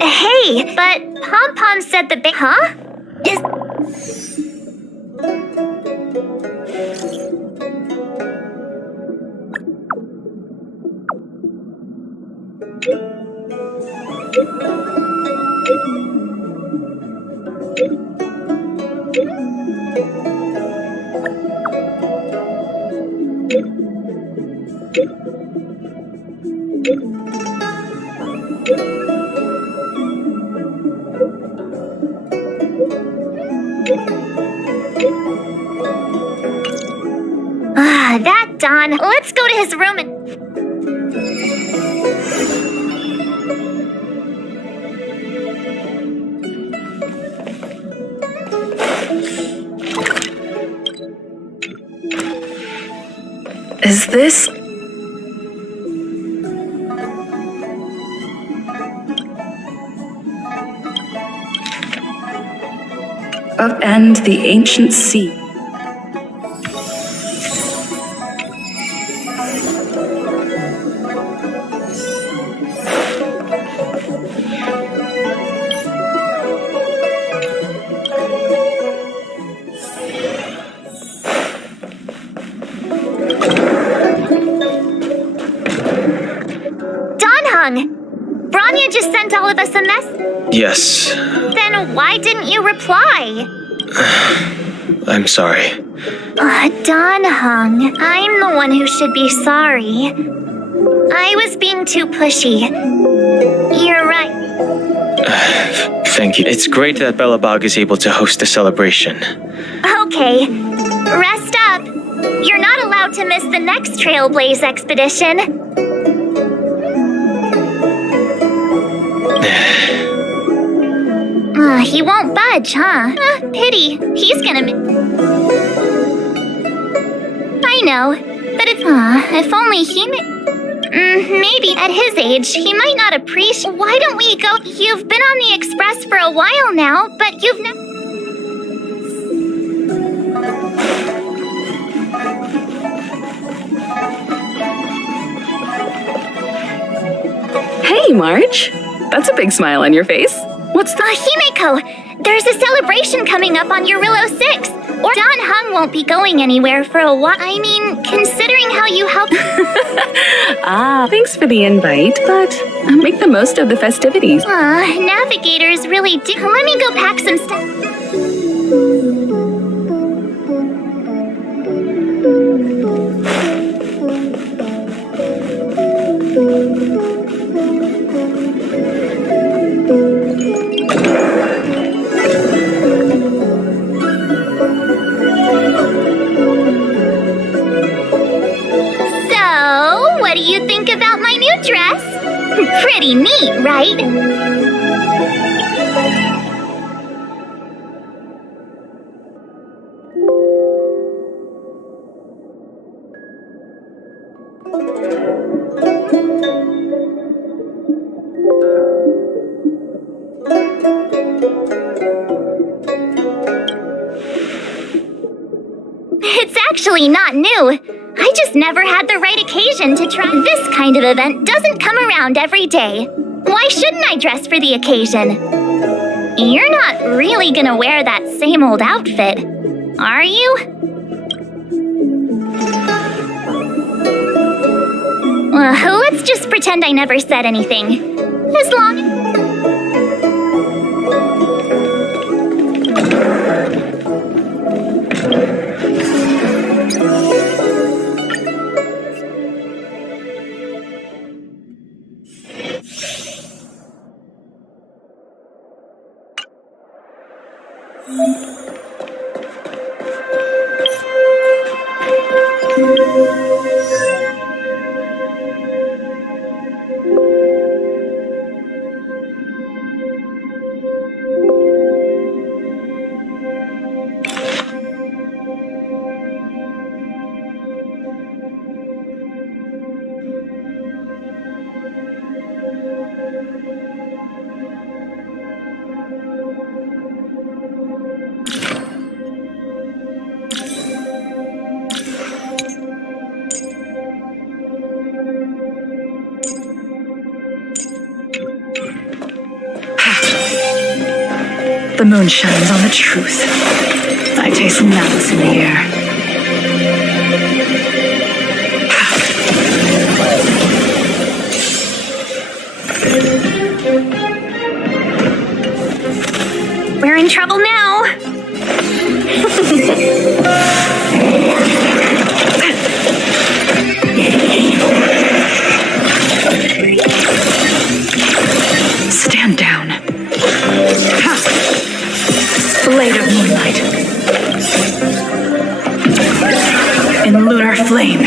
Hey, but Pom-Pom said the big... Huh? That Don. Let's go to his room and... Is this... Upend the ancient sea. Branya just sent all of us a mess. Yes. Then why didn't you reply? I'm sorry. Don Hung, I'm the one who should be sorry. I was being too pushy. You're right. Thank you. It's great that Belobog is able to host a celebration. Okay, rest up. You're not allowed to miss the next Trailblaze expedition. He won't budge, huh? Pity. He's gonna... I know, but if only he... maybe at his age, he might not appreciate... Why don't we go... You've been on the Express for a while now, but you've never... Hey, March. That's a big smile on your face. What's the... Himeko, there's a celebration coming up on Eurillo 6. Or Don Hung won't be going anywhere for a while. I mean, considering how you helped... Thanks for the invite, but make the most of the festivities. Navigators really do... Let me go pack some stuff. Pretty neat, right? It's actually not new. I just never had the right occasion to try. This kind of event doesn't come around every day. Why shouldn't I dress for the occasion? You're not really gonna wear that same old outfit, are you? Well, let's just pretend I never said anything. As long as... The moon shines on the truth. I taste malice in the air. We're in trouble now. Stand down. Blade of moonlight. In lunar flame.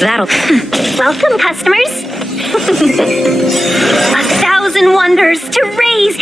That'll... Welcome, customers. 1,000 wonders to raise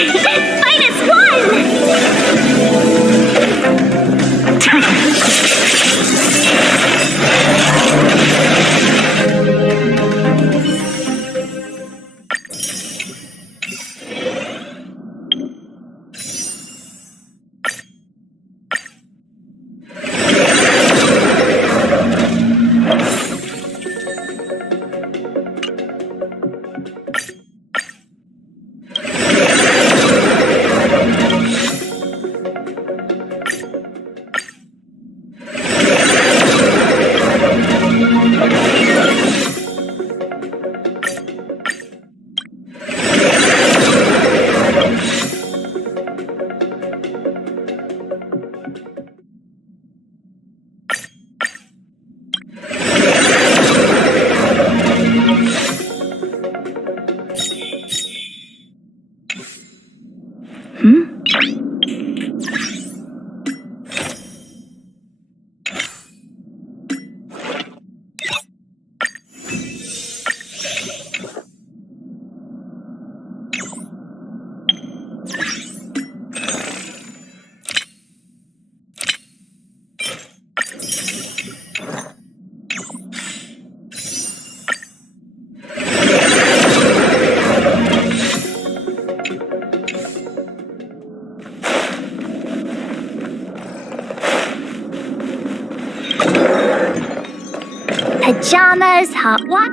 Pajamas, hot water.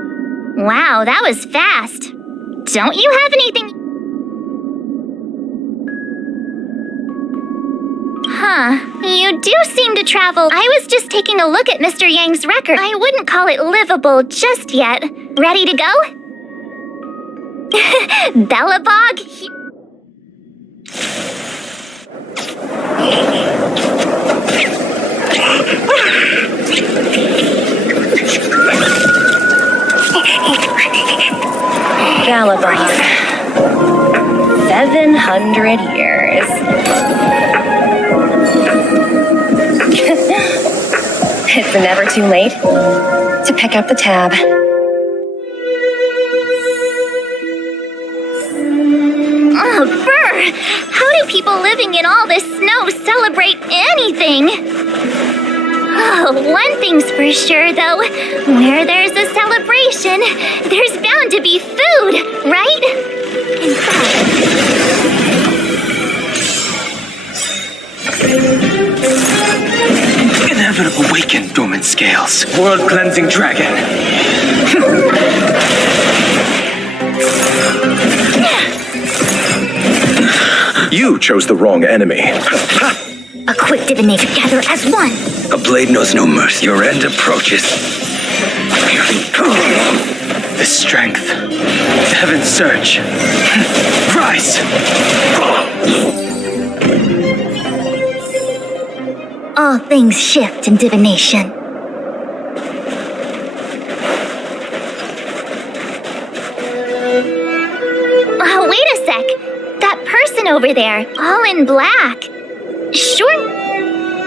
Wow, that was fast. Don't you have anything? Huh, you do seem to travel. I was just taking a look at Mr. Yang's record. I wouldn't call it livable just yet. Ready to go? Bellabog? Galabon. 700 years. It's never too late to pick up the tab. Oh, brr! How do people living in all this snow celebrate anything? Oh, one thing's for sure, though. Where there's a celebration, there's bound to be food, right? In fact... Inevitable awaken, dormant scales. World cleansing dragon. You chose the wrong enemy. A quick divinate together as one. A blade knows no mercy. Your end approaches. The strength. Heaven's surge. Rise! All things shift in divination. Oh, wait a sec. That person over there, all in black. Sure.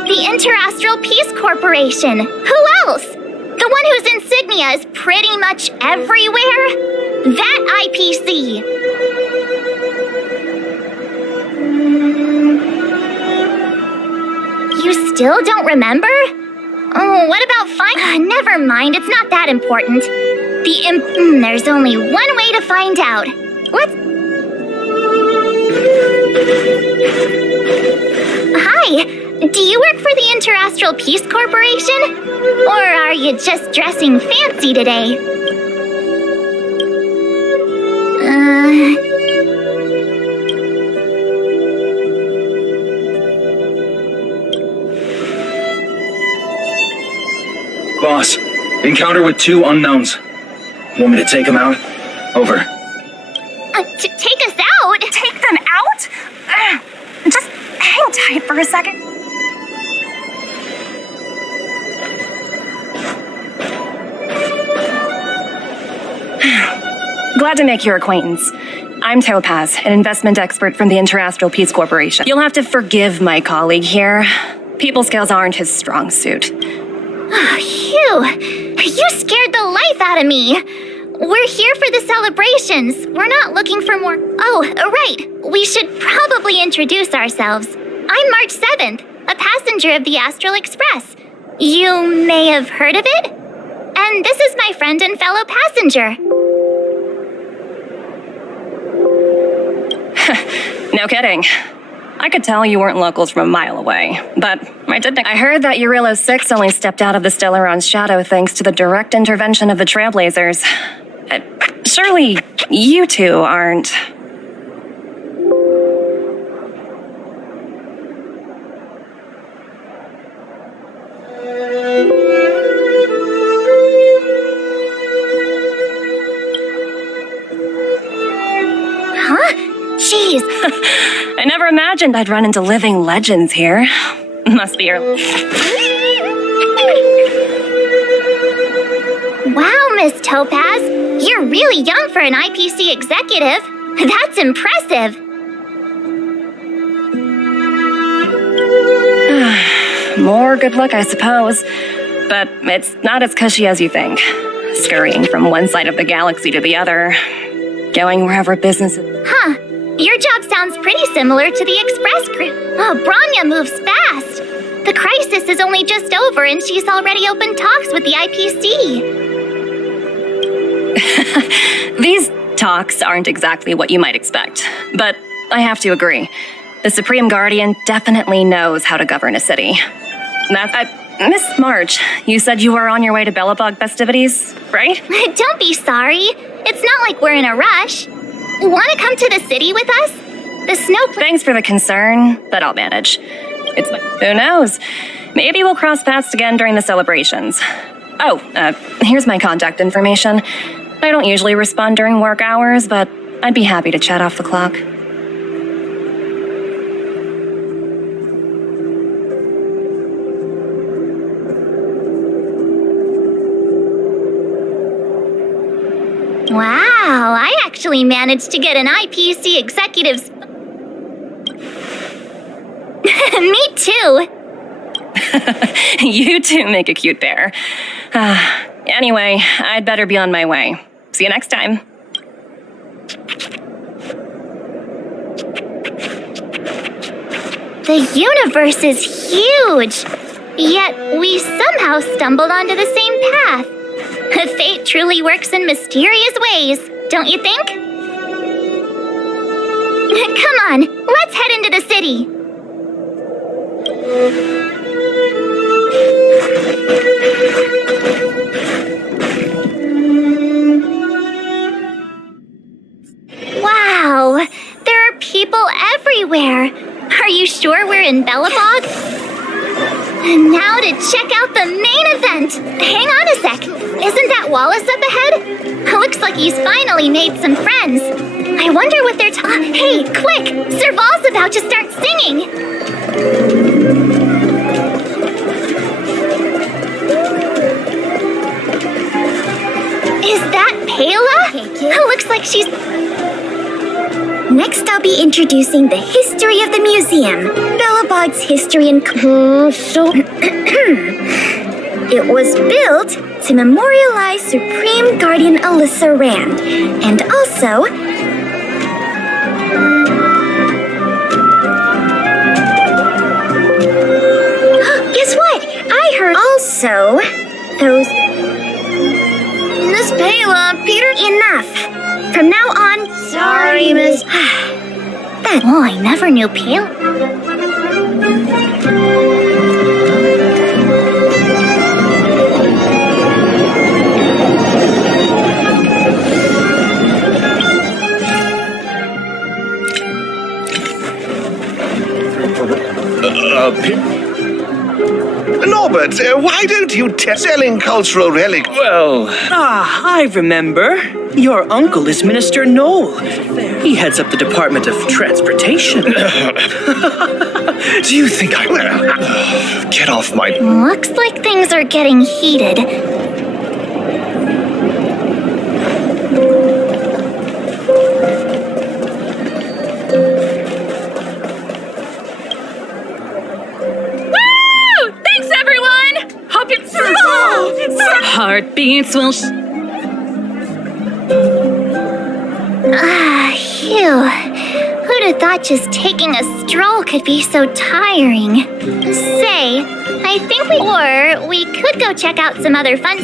The Interastral Peace Corporation. Who else? The one whose insignia is pretty much everywhere? That IPC. You still don't remember? Oh, what about never mind, it's not that important. There's only one way to find out. Hi, do you work for the Interastral Peace Corporation? Or are you just dressing fancy today? Boss, encounter with 2 unknowns. Want me to take them out? Over. Take us out? Take them out? Just hang tight for a second. Glad to make your acquaintance. I'm Topaz, an investment expert from the Interastral Peace Corporation. You'll have to forgive my colleague here. People skills aren't his strong suit. Phew! You scared the life out of me! We're here for the celebrations. We're not looking for more... Oh, right. We should probably introduce ourselves. I'm March 7th, a passenger of the Astral Express. You may have heard of it? And this is my friend and fellow passenger. No kidding. I could tell you weren't locals from a mile away, but I did think I heard that Urilo 6 only stepped out of the Stellaron's shadow thanks to the direct intervention of the Trailblazers. Surely you two aren't... Huh? Jeez. I never imagined I'd run into living legends here. Must be your... Wow, Miss Topaz. You're really young for an IPC executive. That's impressive. More good luck, I suppose. But it's not as cushy as you think. Scurrying from one side of the galaxy to the other. Going wherever business is... Huh. Your job sounds pretty similar to the Express group. Oh, Branya moves fast. The crisis is only just over and she's already opened talks with the IPC. These talks aren't exactly what you might expect, but I have to agree. The Supreme Guardian definitely knows how to govern a city. Miss March, you said you were on your way to Belobog festivities, right? Don't be sorry. It's not like we're in a rush. Want to come to the city with us? The snow... Thanks for the concern, but I'll manage. Who knows? Maybe we'll cross paths again during the celebrations. Oh, here's my contact information. I don't usually respond during work hours, but I'd be happy to chat off the clock. Wow, I actually managed to get an IPC executive's... Me too. You two make a cute pair. Anyway, I'd better be on my way. See you next time. The universe is huge, yet we somehow stumbled onto the same path. Fate truly works in mysterious ways, don't you think? Come on, let's head into the city. Wow, there are people everywhere. Are you sure we're in Belobog? And now to check out the main event. Hang on a sec. Isn't that Wallace up ahead? Looks like he's finally made some friends. I wonder what they're Hey, quick! Serval's about to start singing. Is that Pela? Looks like she's... Next, I'll be introducing the history of the museum. Belobog's history and... It was built to memorialize Supreme Guardian Alyssa Rand. And also... Guess what? I heard... Also, those... Miss Pela, Peter... Enough. From now on... Sorry, Miss... Oh, I never knew Pela... Norbert, why don't you selling cultural relic? Well, I remember. Your uncle is Minister Knoll. He heads up the Department of Transportation. Do you think I... Get off my... Looks like things are getting heated. Heartbeats will... Phew. Who'd have thought just taking a stroll could be so tiring? Say, I think we could go check out some other fun...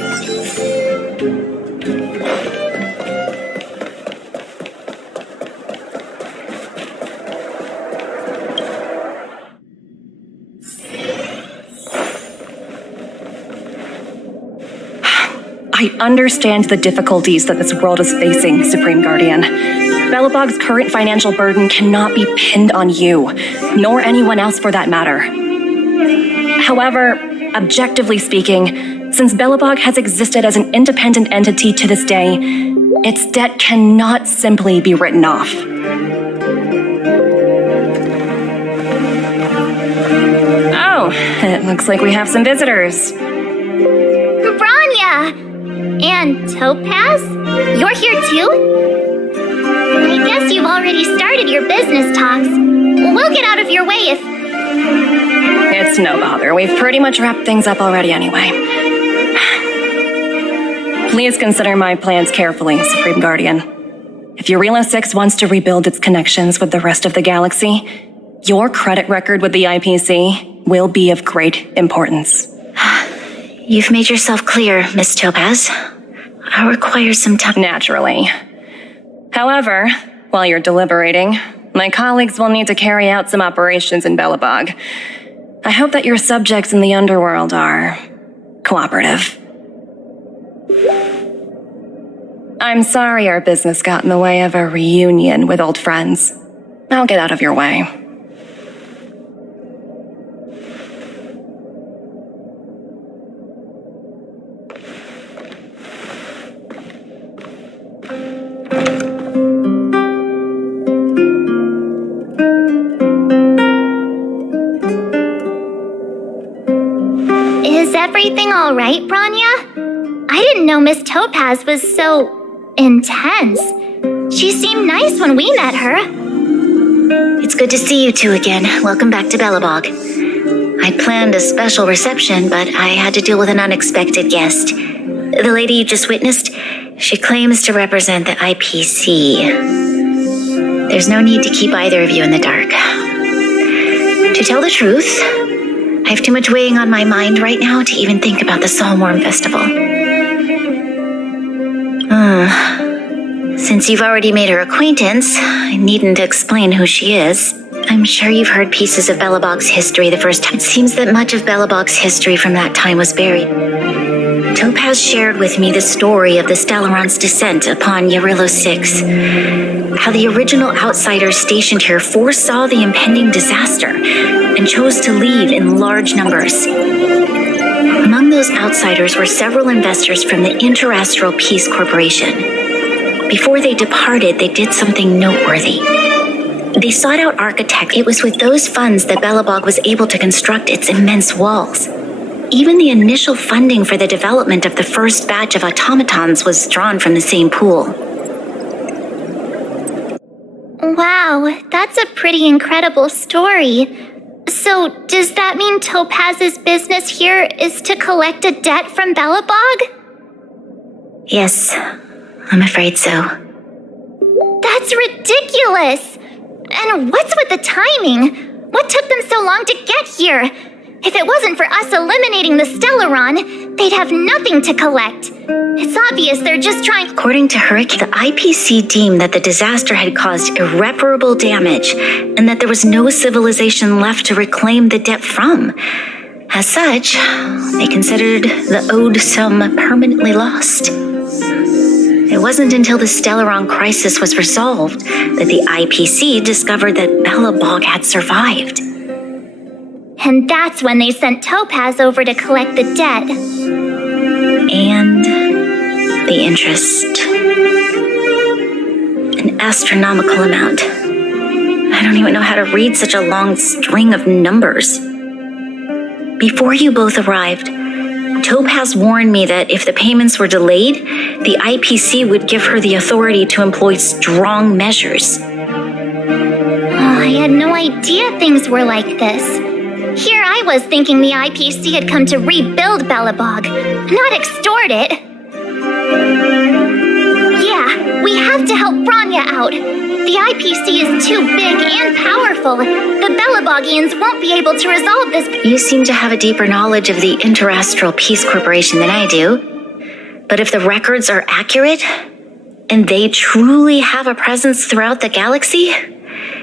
I understand the difficulties that this world is facing, Supreme Guardian. Belobog's current financial burden cannot be pinned on you, nor anyone else for that matter. However, objectively speaking, since Belobog has existed as an independent entity to this day, its debt cannot simply be written off. Oh, it looks like we have some visitors. Branya! And Topaz? You're here too? I guess you've already started your business talks. We'll get out of your way if... It's no bother. We've pretty much wrapped things up already anyway. Please consider my plans carefully, Supreme Guardian. If Eurela 6 wants to rebuild its connections with the rest of the galaxy, your credit record with the IPC will be of great importance. You've made yourself clear, Miss Topaz. I'll require some time. Naturally. However, while you're deliberating, my colleagues will need to carry out some operations in Belobog. I hope that your subjects in the underworld are cooperative. I'm sorry our business got in the way of a reunion with old friends. I'll get out of your way. Is everything all right, Branya? I didn't know Miss Topaz was so... intense. She seemed nice when we met her. It's good to see you two again. Welcome back to Belobog. I planned a special reception, but I had to deal with an unexpected guest. The lady you just witnessed, she claims to represent the IPC. There's no need to keep either of you in the dark. To tell the truth, I have too much weighing on my mind right now to even think about the Psalmworm Festival. Since you've already made her acquaintance, I needn't explain who she is. I'm sure you've heard pieces of Belobog's history the first time. It seems that much of Belobog's history from that time was buried. Topaz shared with me the story of the Stellaron's descent upon Yarillo 6. How the original outsiders stationed here foresaw the impending disaster and chose to leave in large numbers. Among those outsiders were several investors from the Interastral Peace Corporation. Before they departed, they did something noteworthy. They sought out architects. It was with those funds that Belobog was able to construct its immense walls. Even the initial funding for the development of the first batch of automatons was drawn from the same pool. Wow, that's a pretty incredible story. So, does that mean Topaz's business here is to collect a debt from Belobog? Yes, I'm afraid so. That's ridiculous! And what's with the timing? What took them so long to get here? If it wasn't for us eliminating the Stellaron, they'd have nothing to collect. It's obvious they're just trying— According to Hurricane, the IPC deemed that the disaster had caused irreparable damage and that there was no civilization left to reclaim the debt from. As such, they considered the owed sum permanently lost. It wasn't until the Stellaron crisis was resolved that the IPC discovered that Belobog had survived. And that's when they sent Topaz over to collect the debt. And the interest. An astronomical amount. I don't even know how to read such a long string of numbers. Before you both arrived, Topaz warned me that if the payments were delayed, the IPC would give her the authority to employ strong measures. I had no idea things were like this. Here I was thinking the IPC had come to rebuild Belobog, not extort it. Yeah, we have to help Branya out. The IPC is too big and powerful. The Belobogians won't be able to resolve this. You seem to have a deeper knowledge of the Interastral Peace Corporation than I do. But if the records are accurate, and they truly have a presence throughout the galaxy,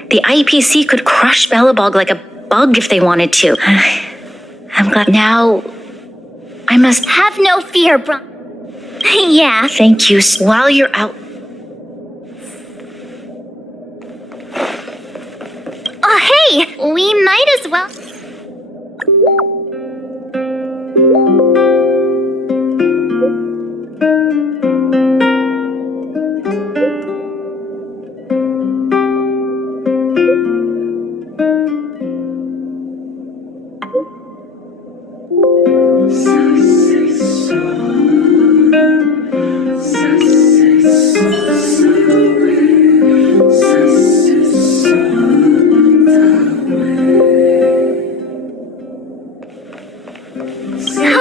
the IPC could crush Belobog like a bug if they wanted to. I'm glad now. I must have no fear, Yeah. Thank you. While you're out. Oh, hey, we might as well.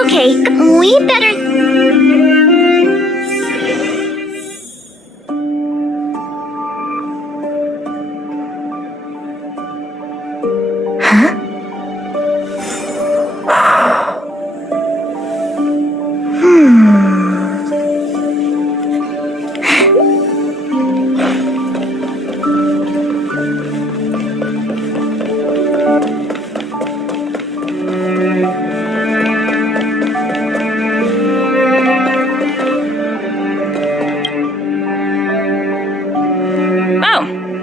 Okay, we better...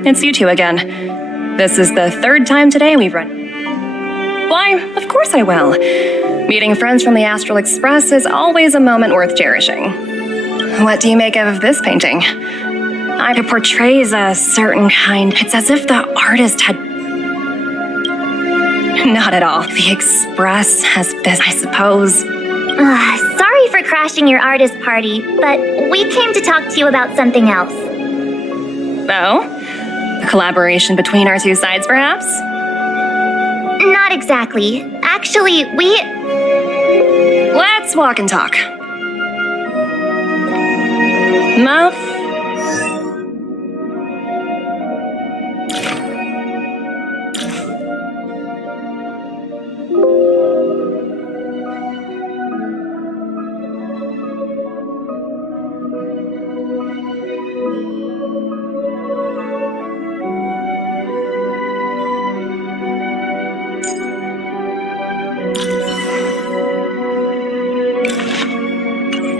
It's you two again. This is the third time today we've run. Why, of course I will. Meeting friends from the Astral Express is always a moment worth cherishing. What do you make of this painting? It portrays a certain kind. It's as if the artist had... Not at all. The Express has this, I suppose, Sorry for crashing your artist party, but we came to talk to you about something else. Oh? A collaboration between our two sides, perhaps? Not exactly. Actually, Let's walk and talk. Mouth.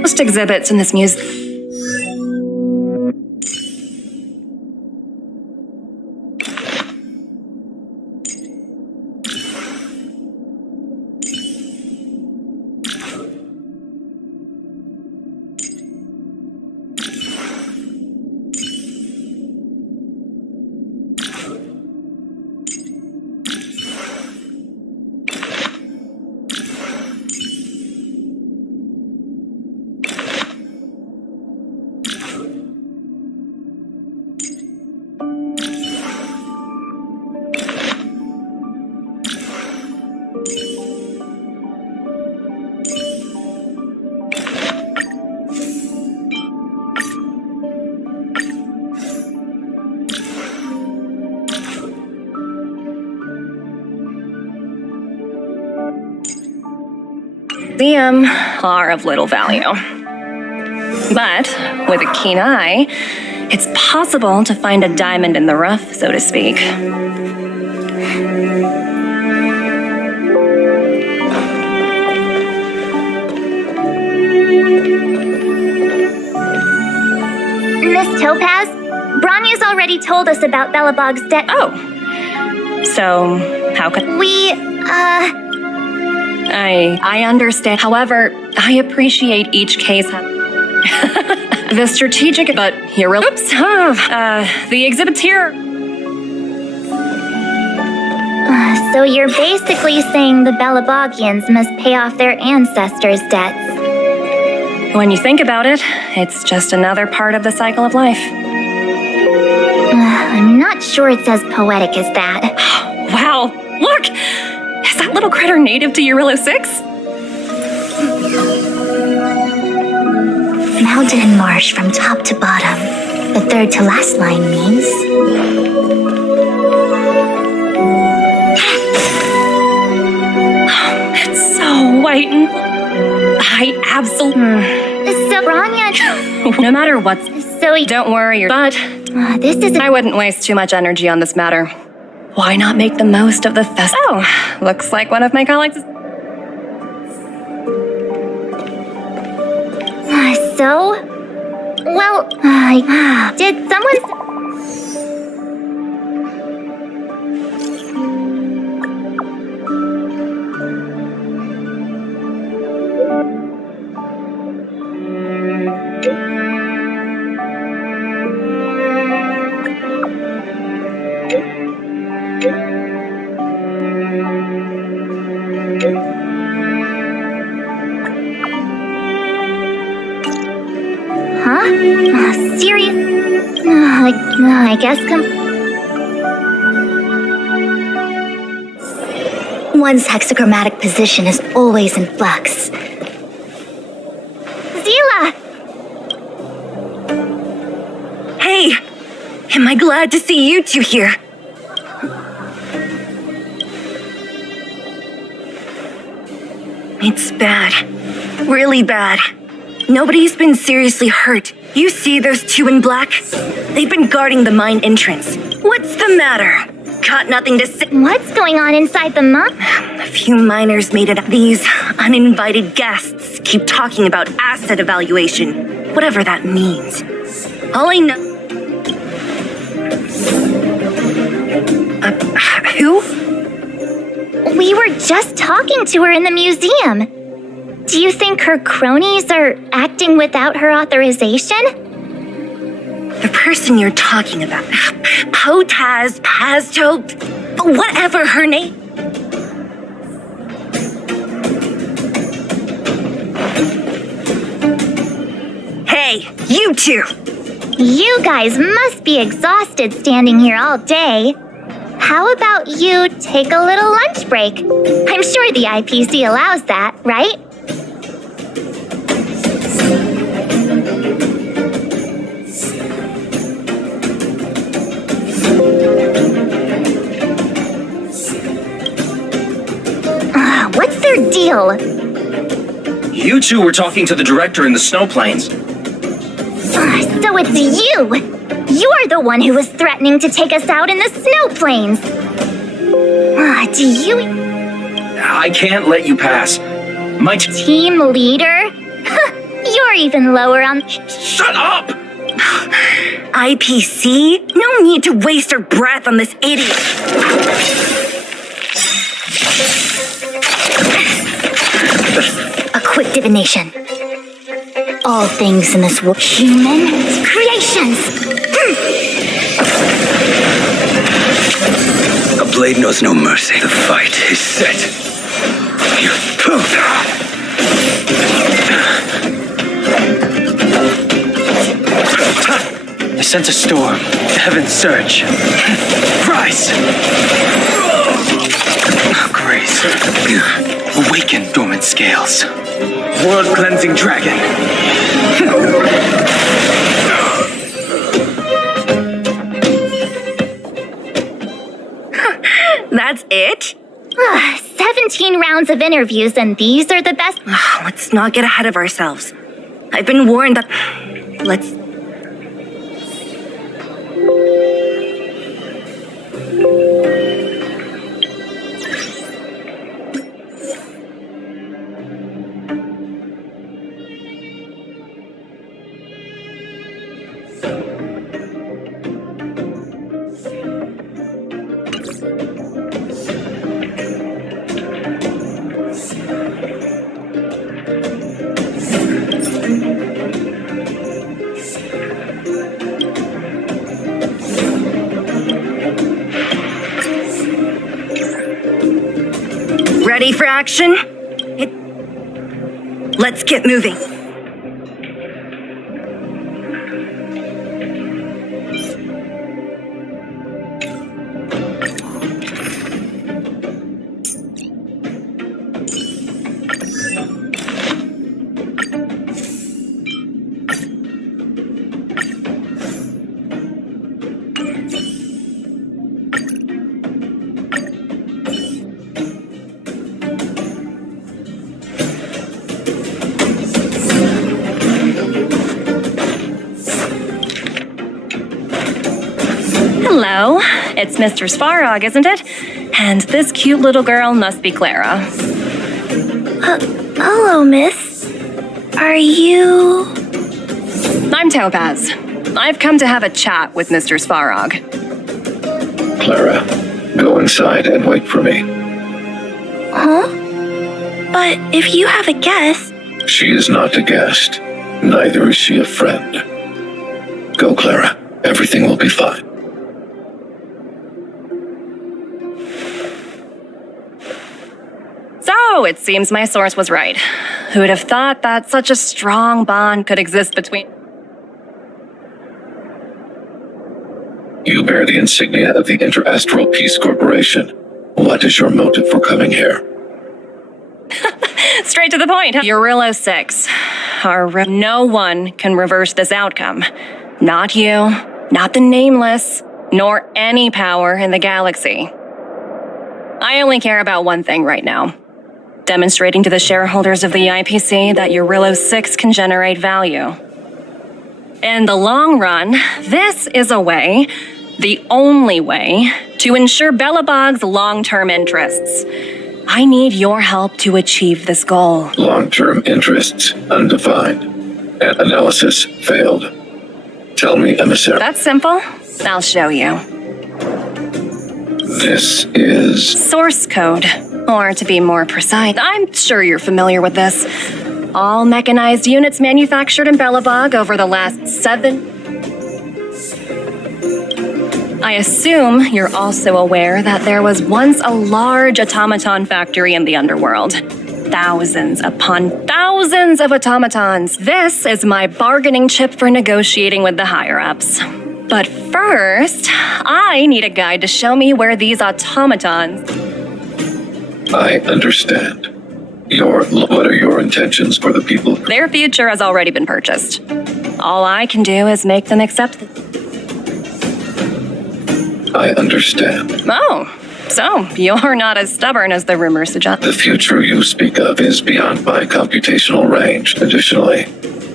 Most exhibits in this museum. Museum are of little value. But with a keen eye, it's possible to find a diamond in the rough, so to speak. Miss Topaz, Branya's already told us about Belobog's debt. Oh. So, how could... I understand. However, I appreciate each case. The strategic, but here we're... Oops. The exhibit's here. So you're basically saying the Belobogians must pay off their ancestors' debts. When you think about it, it's just another part of the cycle of life. I'm not sure it's as poetic as that. Wow, look! Is that little critter native to Eurilo 6? Mountain and marsh from top to bottom. The third to last line means... It's so white and... I absolutely... So, Branya... No matter what... So... Don't worry, but... this isn't... I wouldn't waste too much energy on this matter. Why not make the most of the fest? Oh, looks like one of my colleagues is... So? Well, did someone... Serious? I guess One's hexachromatic position is always in flux. Zila! Hey! Am I glad to see you two here? It's bad. Really bad. Nobody's been seriously hurt. You see those two in black? They've been guarding the mine entrance. What's the matter? Got nothing to say? What's going on inside the mine? A few miners made it up. These uninvited guests keep talking about asset evaluation. Whatever that means. All I know... who? We were just talking to her in the museum. Do you think her cronies are acting without her authorization? The person you're talking about. Potaz, Pazto, whatever her name. You two! You guys must be exhausted standing here all day. How about you take a little lunch break? I'm sure the IPC allows that, right? What's their deal? You two were talking to the director in the snow plains. So it's you! You're the one who was threatening to take us out in the snow plains! Do you... I can't let you pass. My Team leader? You're even lower on... Shut up! IPC? No need to waste our breath on this idiot. A quick divination. All things in this world, human creations. A blade knows no mercy. The fight is set. I sense a storm. Heaven's surge. Rise! Grace. Awaken dormant scales. World-cleansing dragon. That's it? 17 rounds of interviews, and these are the best. Let's not get ahead of ourselves. I've been warned that... Let's... Ready for action? Let's get moving. Hello, it's Mr. Svarog, isn't it? And this cute little girl must be Clara. Hello, miss. Are you... I'm Topaz. I've come to have a chat with Mr. Svarog. Clara, go inside and wait for me. Huh? But if you have a guest... She is not a guest. Neither is she a friend. Go, Clara. Everything will be fine. So, it seems my source was right. Who would have thought that such a strong bond could exist between... You bear the insignia of the Interastral Peace Corporation. What is your motive for coming here? Straight to the point, huh? Eurillo 6. No one can reverse this outcome. Not you, not the Nameless, nor any power in the galaxy. I only care about one thing right now. Demonstrating to the shareholders of the IPC that Eurillo 6 can generate value. In the long run, this is a way, the only way, to ensure Belobog's long-term interests. I need your help to achieve this goal. Long-term interests undefined. And analysis failed. Tell me, emissary. That's simple. I'll show you. This is... Source code. Or to be more precise, I'm sure you're familiar with this. All mechanized units manufactured in Belobog over the last 7... I assume you're also aware that there was once a large automaton factory in the underworld. thousands upon thousands of automatons. This is my bargaining chip for negotiating with the higher-ups. But first, I need a guide to show me where these automatons... I understand. What are your intentions for the people? Their future has already been purchased. All I can do is make them accept it. I understand. Oh, so you're not as stubborn as the rumors suggest. The future you speak of is beyond my computational range. Additionally,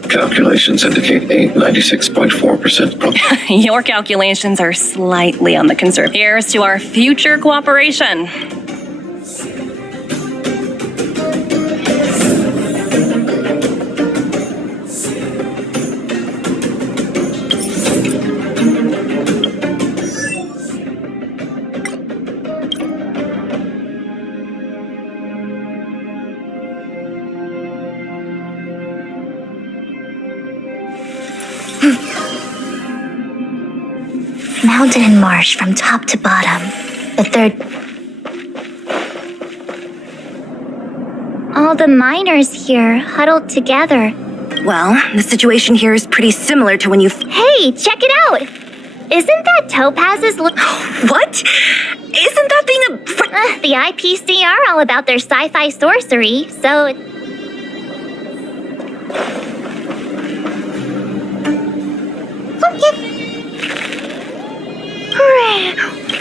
calculations indicate a 96.4% probability. Your calculations are slightly on the conservative. Here's to our future cooperation. Mountain and marsh from top to bottom. The third... All the miners here huddled together. Well, the situation here is pretty similar to when you... Hey, check it out! Isn't that Topaz's What? Isn't that being a... The IPC are all about their sci-fi sorcery, so...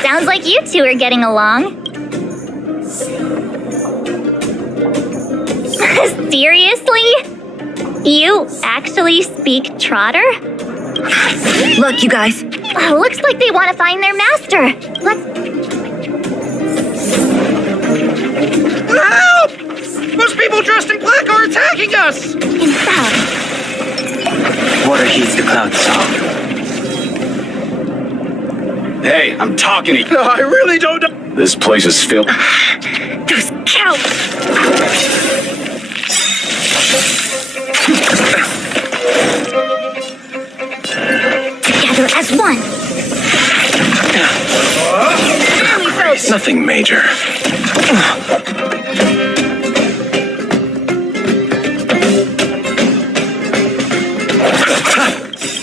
Sounds like you two are getting along. Seriously? You actually speak Trotter? Look, you guys. Looks like they want to find their master. Let's... Help! Those people dressed in black are attacking us! Water heeds the cloud song. Hey, I'm talking to you. No, I really don't know. This place is filled. Those cows! Together as one. Nothing major.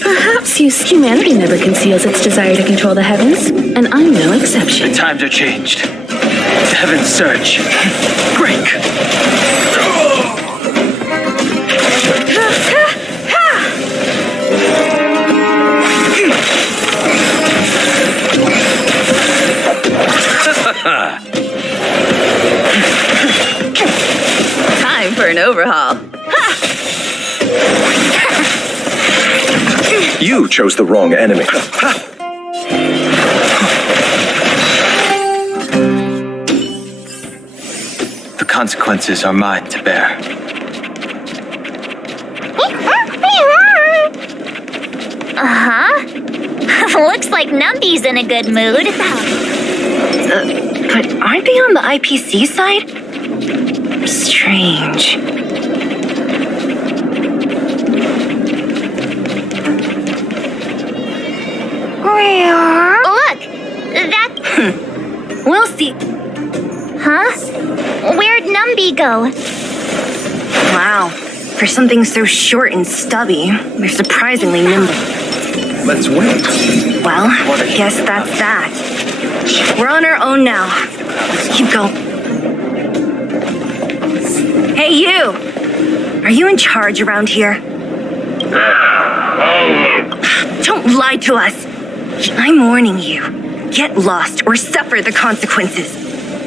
Perhaps humanity never conceals its desire to control the heavens, and I'm no exception. The times are changed. Heaven's surge. Break. Time for an overhaul. You chose the wrong enemy. The consequences are mine to bear. Looks like Numby's in a good mood. But aren't they on the IPC side? Strange. Look! That... We'll see. Huh? Where'd Numby go? Wow. For something so short and stubby, they're surprisingly nimble. Let's wait. Well, I guess that's that. We're on our own now. Let's keep going. Hey, you! Are you in charge around here? Don't lie to us! I'm warning you. Get lost or suffer the consequences.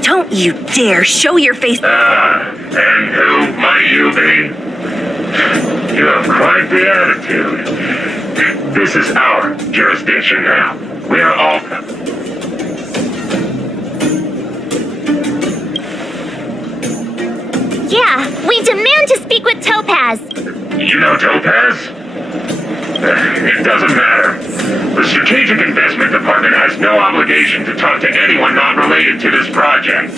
Don't you dare show your face. And who might you be? You have quite the attitude. This is our jurisdiction now. We are all... Yeah, we demand to speak with Topaz. You know Topaz? It doesn't matter. The Strategic Investment Department has no obligation to talk to anyone not related to this project.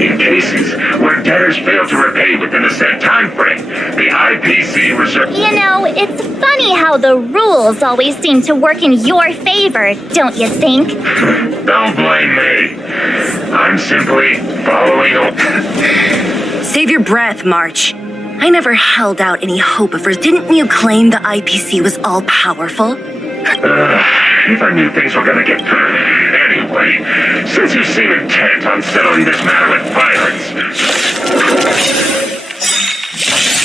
In cases where debtors fail to repay within a set time frame, the IPC reserves... You know, it's funny how the rules always seem to work in your favor, don't you think? Don't blame me. I'm simply following... Save your breath, March. I never held out any hope of her. Didn't you claim the IPC was all-powerful? If I knew things were gonna get good. Anyway, since you seem intent on settling this matter with violence...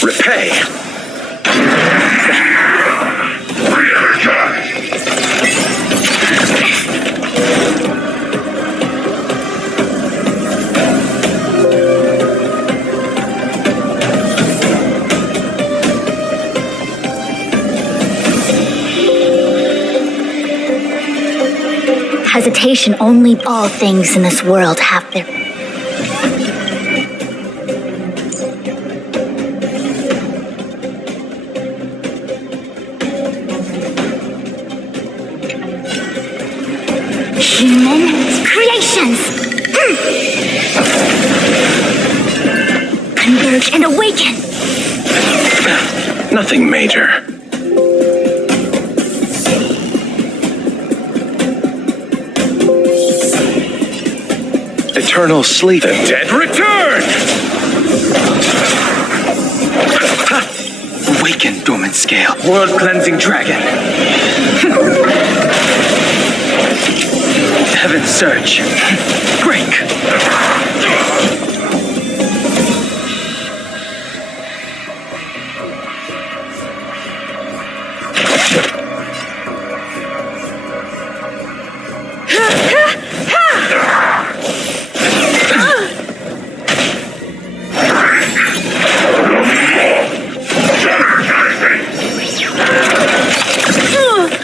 Repay. Re-energize. Hesitation only all things in this world have their... Human creations! Converge and awaken! Nothing major. Eternal sleep. The dead return! Awaken, dormant scale. World-cleansing dragon. Heaven's surge. Break.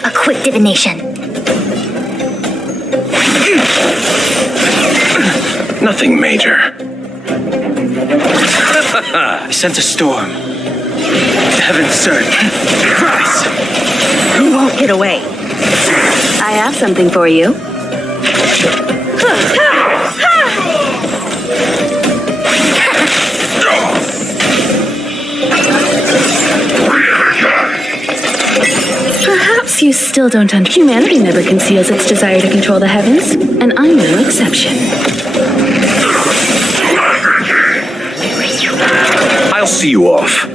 A quick divination. Nothing major. I sense a storm. Heaven's surge. Rise! You won't get away. I have something for you. Perhaps you still don't understand. Humanity never conceals its desire to control the heavens, and I'm no exception. I'll see you off.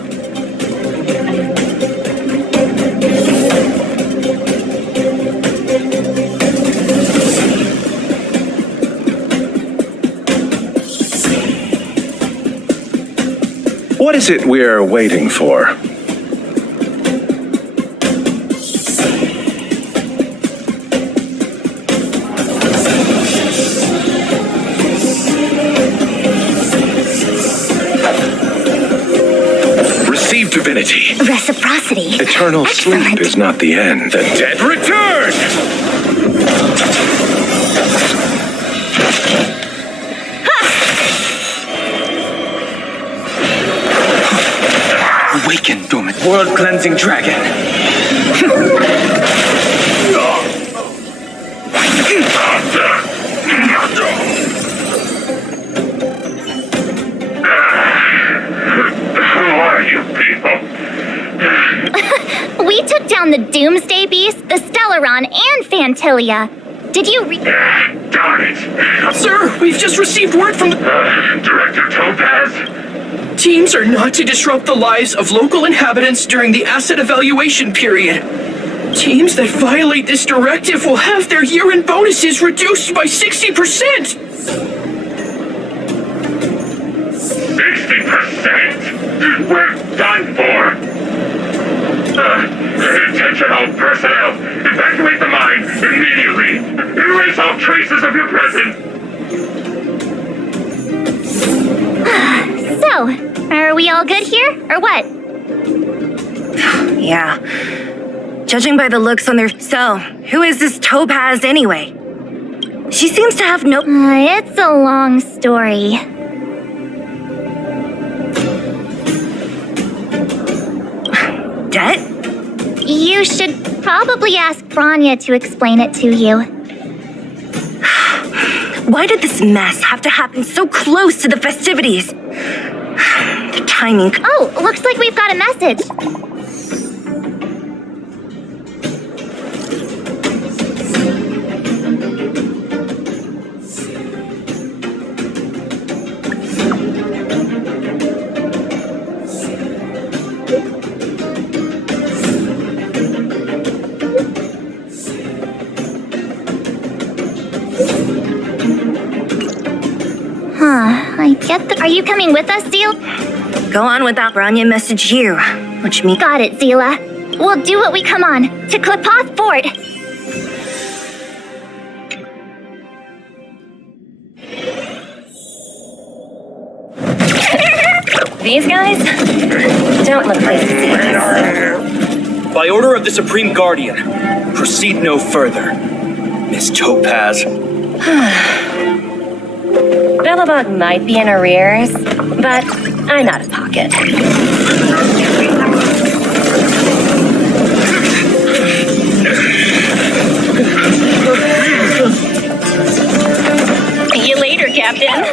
What is it we're waiting for? Receive divinity. Reciprocity. Eternal Excellent. sleep is not the end. The dead return! Awaken, dormant. World-cleansing dragon. Who are you people? We took down the Doomsday Beast, the Stellaron, and Fantilia. Did you Darn it. Sir, we've just received word from the... Director Topaz? Teams are not to disrupt the lives of local inhabitants during the asset evaluation period. Teams that violate this directive will have their year-end bonuses reduced by 60%! 60%? We're done for! Attention all personnel! Evacuate the mine immediately! Erase all traces of your presence! So, are we all good here, or what? Yeah. Judging by the looks on their... So, who is this Topaz anyway? She seems to have no... It's a long story. Debt? You should probably ask Branya to explain it to you. Why did this mess have to happen so close to the festivities? The timing... Oh, looks like we've got a message. Are you coming with us, Zeal? Go on without Branya message you, which means... Got it, Zila. We'll do what we come on. To Klipoth Fort. These guys don't look like thieves. By order of the Supreme Guardian, proceed no further. Miss Topaz. Belobog might be in arrears, but I'm out of pocket. See you later, Captain.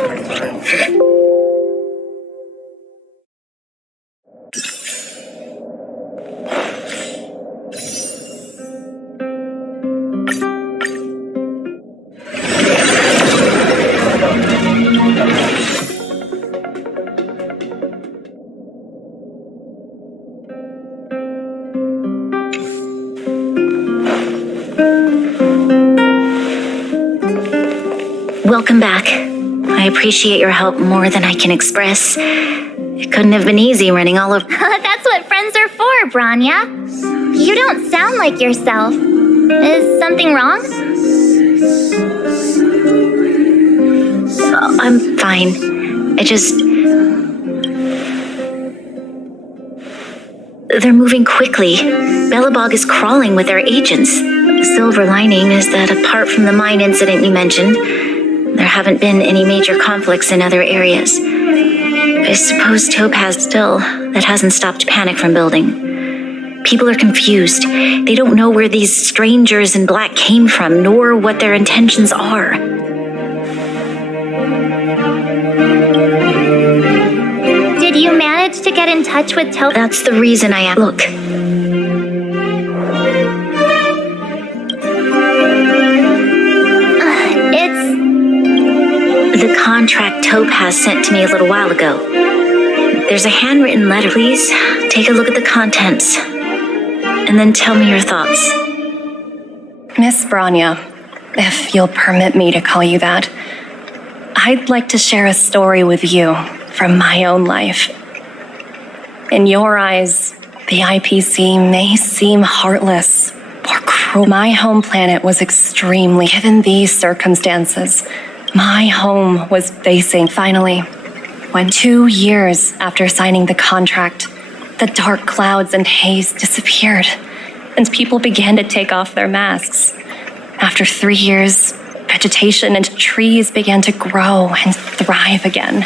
Welcome back. I appreciate your help more than I can express. It couldn't have been easy running all over. That's what friends are for, Branya. You don't sound like yourself. Is something wrong? I'm fine. They're moving quickly. Belobog is crawling with their agents. The silver lining is that apart from the mine incident you mentioned, there haven't been any major conflicts in other areas. I suppose Topaz still, that hasn't stopped panic from building. People are confused. They don't know where these strangers in black came from, nor what their intentions are. Did you manage to get in touch with Topaz? That's the reason I am. Look. The contract Topaz sent to me a little while ago. There's a handwritten letter. Please take a look at the contents, and then tell me your thoughts. Miss Branya, if you'll permit me to call you that, I'd like to share a story with you from my own life. In your eyes, the IPC may seem heartless or cruel. My home planet was extremely... Given these circumstances, my home was facing... Finally, when 2 years after signing the contract, the dark clouds and haze disappeared, and people began to take off their masks. After 3 years, vegetation and trees began to grow and thrive again.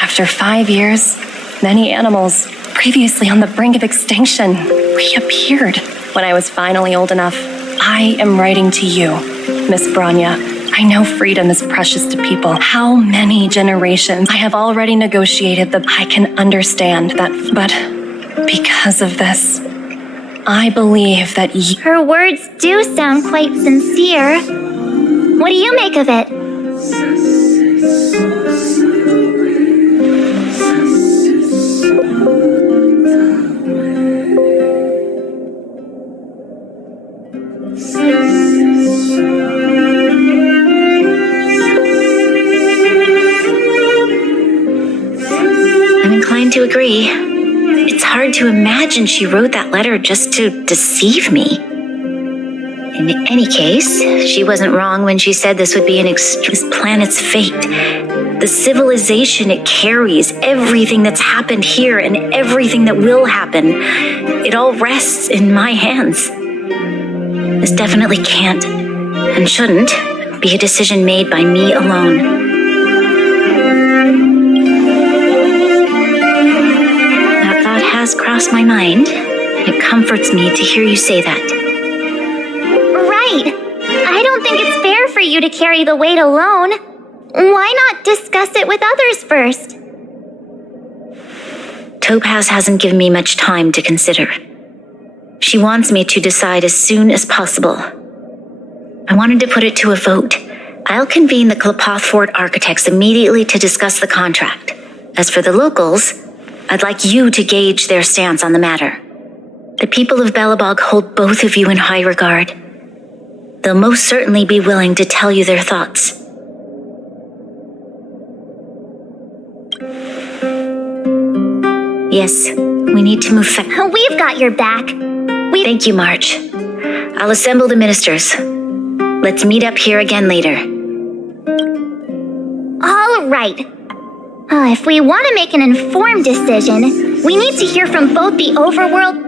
After 5 years, many animals previously on the brink of extinction reappeared. When I was finally old enough, I am writing to you, Miss Branya. I know freedom is precious to people. How many generations I have already negotiated that I can understand that, but because of this, I believe that Her words do sound quite sincere. What do you make of it? I'm inclined to agree. It's hard to imagine she wrote that letter just to deceive me. In any case, she wasn't wrong when she said this would be this planet's fate. The civilization it carries, everything that's happened here and everything that will happen, it all rests in my hands. This definitely can't and shouldn't be a decision made by me alone. Has crossed my mind, and it comforts me to hear you say that. Right. I don't think it's fair for you to carry the weight alone. Why not discuss it with others first? Topaz hasn't given me much time to consider. She wants me to decide as soon as possible. I wanted to put it to a vote. I'll convene the Klipoth Fort architects immediately to discuss the contract. As for the locals, I'd like you to gauge their stance on the matter. The people of Belobog hold both of you in high regard. They'll most certainly be willing to tell you their thoughts. Yes, we need to move fast. We've got your back. Thank you, March. I'll assemble the ministers. Let's meet up here again later. All right. If we want to make an informed decision, we need to hear from both the overworld.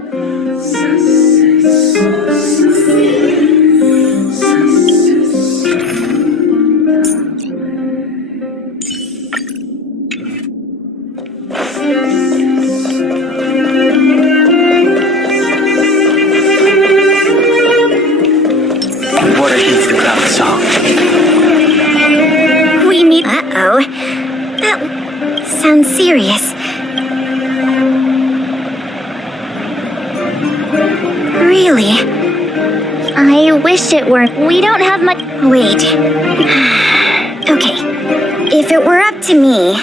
What are you about, song? We need. Uh-oh. That sounds serious. Really? I wish it were. We don't have much. Wait. Okay. If it were up to me.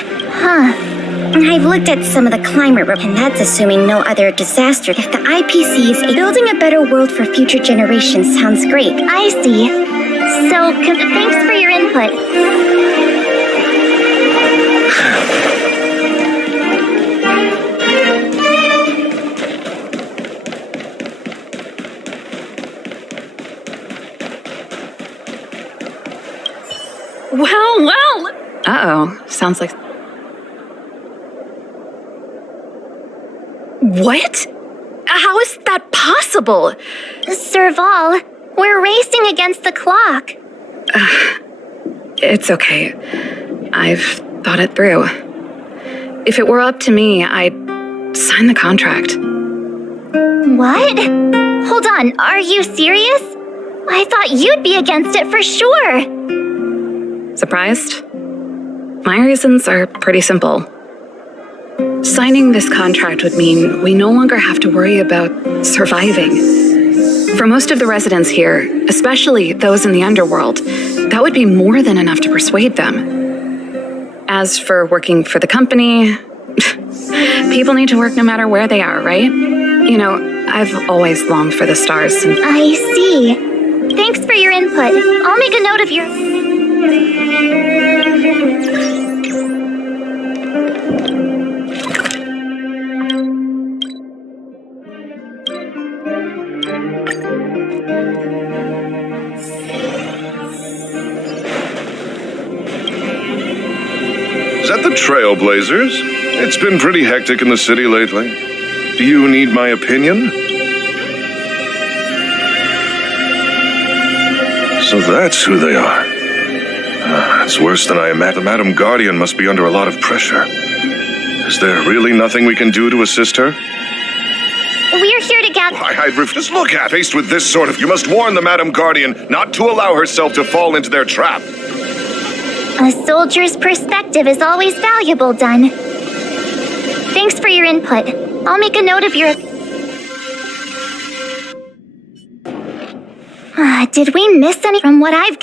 I've looked at some of the climate reports, and that's assuming no other disaster. If the IPC's building a better world for future generations sounds great. I see. So, thanks for your input. Well. Uh-oh. Sounds like... What? How is that possible? Serval, we're racing against the clock. It's okay. I've thought it through. If it were up to me, I'd sign the contract. What? Hold on, are you serious? I thought you'd be against it for sure. Surprised? My reasons are pretty simple. Signing this contract would mean we no longer have to worry about surviving. For most of the residents here, especially those in the underworld, that would be more than enough to persuade them. As for working for the company, people need to work no matter where they are, right? You know, I've always longed for the stars since... I see. Thanks for your input. I'll make a note of your... Is that the Trailblazers? It's been pretty hectic in the city lately. Do you need my opinion? So that's who they are. It's worse than I imagined. The Madam Guardian must be under a lot of pressure. Is there really nothing we can do to assist her? We're here to gather... I'd refuse. Look at faced with this sort of... You must warn the Madam Guardian not to allow herself to fall into their trap. A soldier's perspective is always valuable, Dunn. Thanks for your input. I'll make a note of your... Did we miss any from what I've...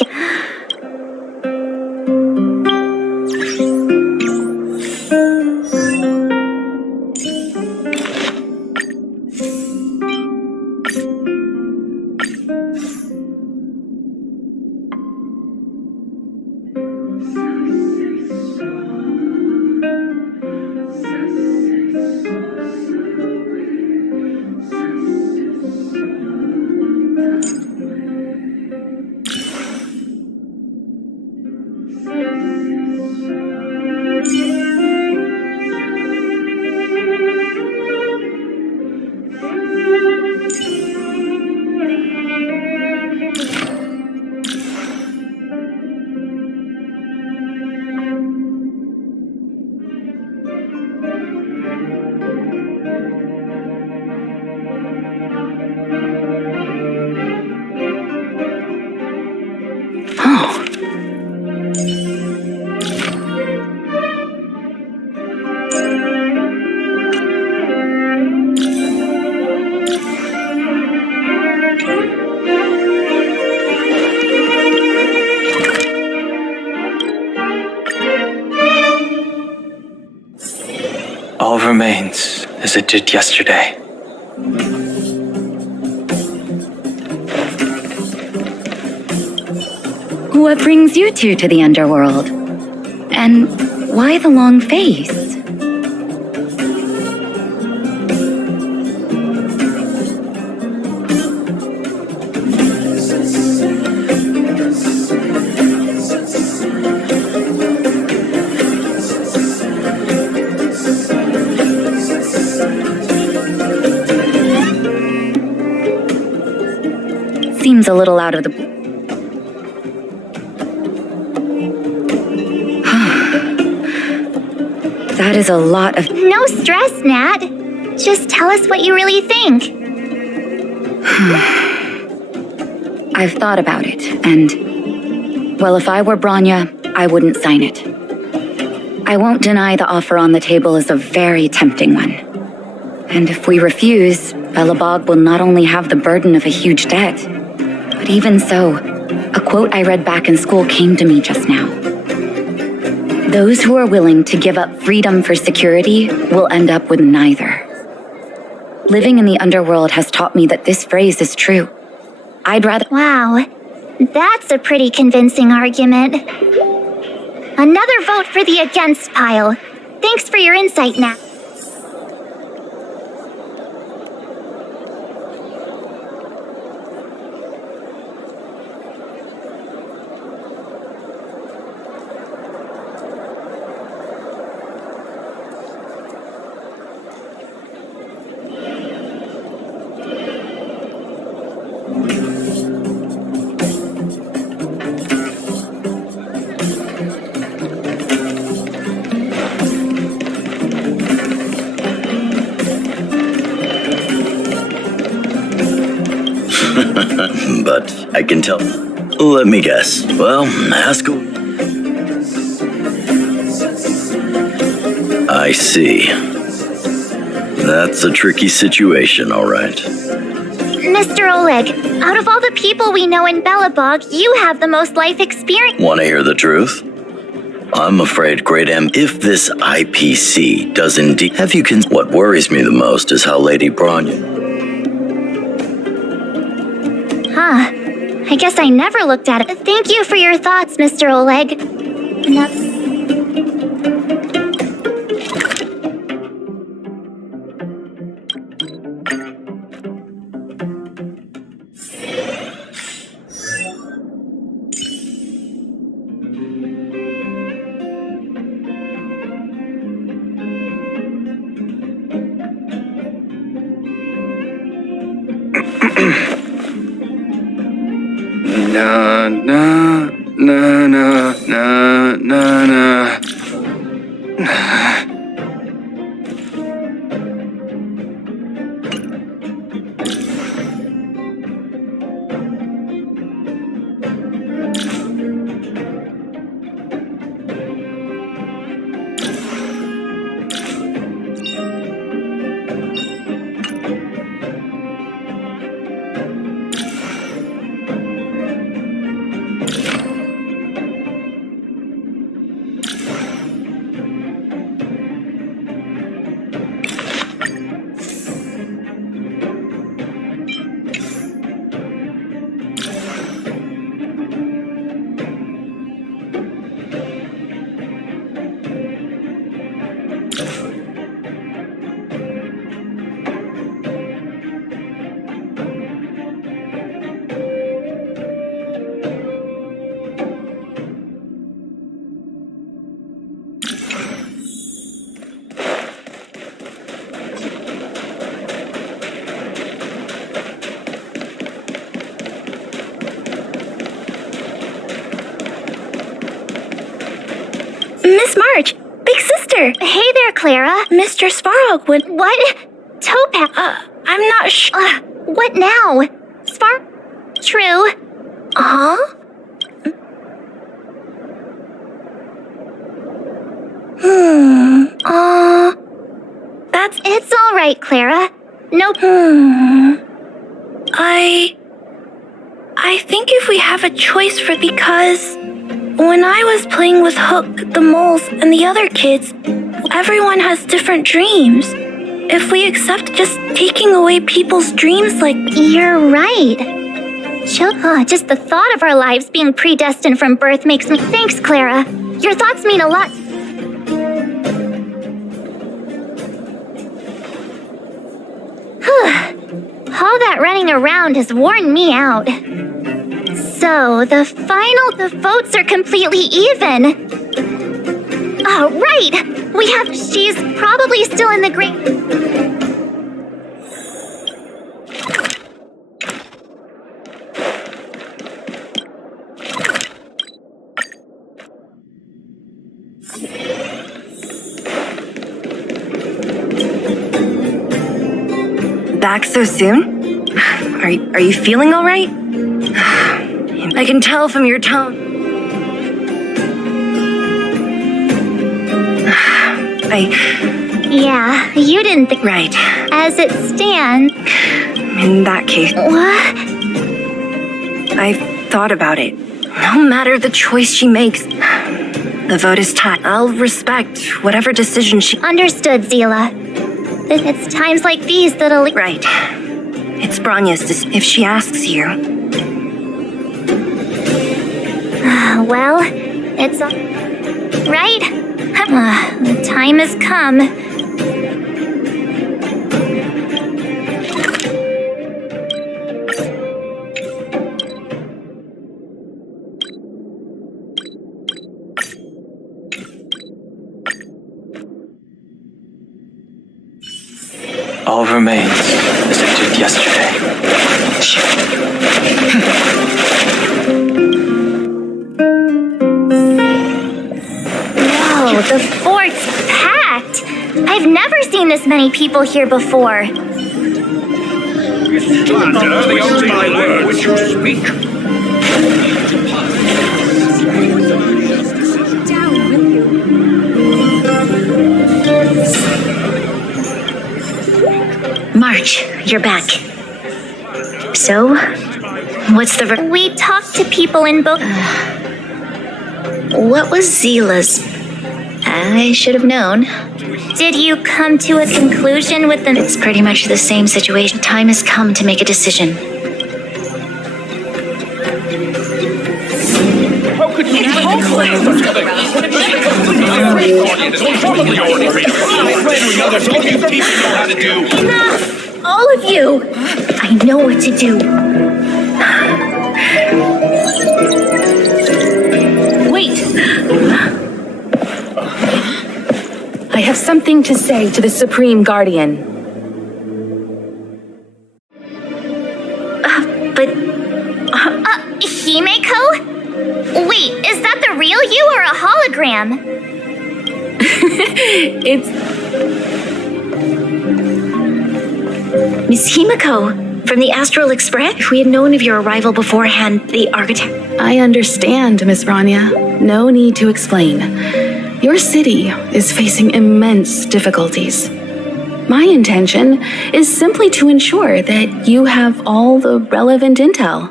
All remains as it did yesterday. What brings you two to the underworld? And why the long face? seems a little out of the... That is a lot of... No stress, Nat. Just tell us what you really think. I've thought about it, and... Well, if I were Branya, I wouldn't sign it. I won't deny the offer on the table is a very tempting one. And if we refuse, Belobog will not only have the burden of a huge debt, but even so, a quote I read back in school came to me just now. Those who are willing to give up freedom for security will end up with neither. Living in the underworld has taught me that this phrase is true. I'd rather... Wow, that's a pretty convincing argument. Another vote for the against pile. Thanks for your insight, Nat. But I can tell. Let me guess. Well, ask. I see. That's a tricky situation, all right. Mr. Oleg, out of all the people we know in Belobog, you have the most life experience. Want to hear the truth? I'm afraid, Great M, if this IPC does indeed have you what worries me the most is how Lady Branya... Huh. I guess I never looked at it. Thank you for your thoughts, Mr. Oleg. Na na na na na na na. Miss March! Big sister! Hey there, Clara. Mr. Svarog would... What? Topaz? I'm not sure... What now? True. Huh? That's... It's all right, Clara. Nope. I think if we have a choice for because... When I was playing with Hook, the moles, and the other kids, everyone has different dreams. If we accept just taking away people's dreams like... You're right. Just the thought of our lives being predestined from birth makes me... Thanks, Clara. Your thoughts mean a lot. All that running around has worn me out. So, the votes are completely even. Oh, right! She's probably still in the grave. back so soon? Are you feeling all right? I can tell from your tone. Yeah, you didn't think. Right. As it stands. In that case. What? I've thought about it. No matter the choice she makes, the vote is tied. I'll respect whatever decision she... Understood, Zila. It's times like these that'll... Right. It's Bronya's if she asks you. Well, it's... right? The time has come. All remains as it did yesterday. Whoa, the fort's packed! I've never seen this many people here before. My language you speak. March, you're back. So, what's the... We talked to people in both... What was Zila's? I should have known. Did you come to a conclusion with them? It's pretty much the same situation. Time has come to make a decision. How could you Enough! All of you! I know what to do. Wait! I have something to say to the Supreme Guardian. Himeko? Wait, is that the real you or a hologram? It's... Miss Himeko, from the Astral Express? If we had known of your arrival beforehand, the architect... I understand, Miss Rania. No need to explain. Your city is facing immense difficulties. My intention is simply to ensure that you have all the relevant intel.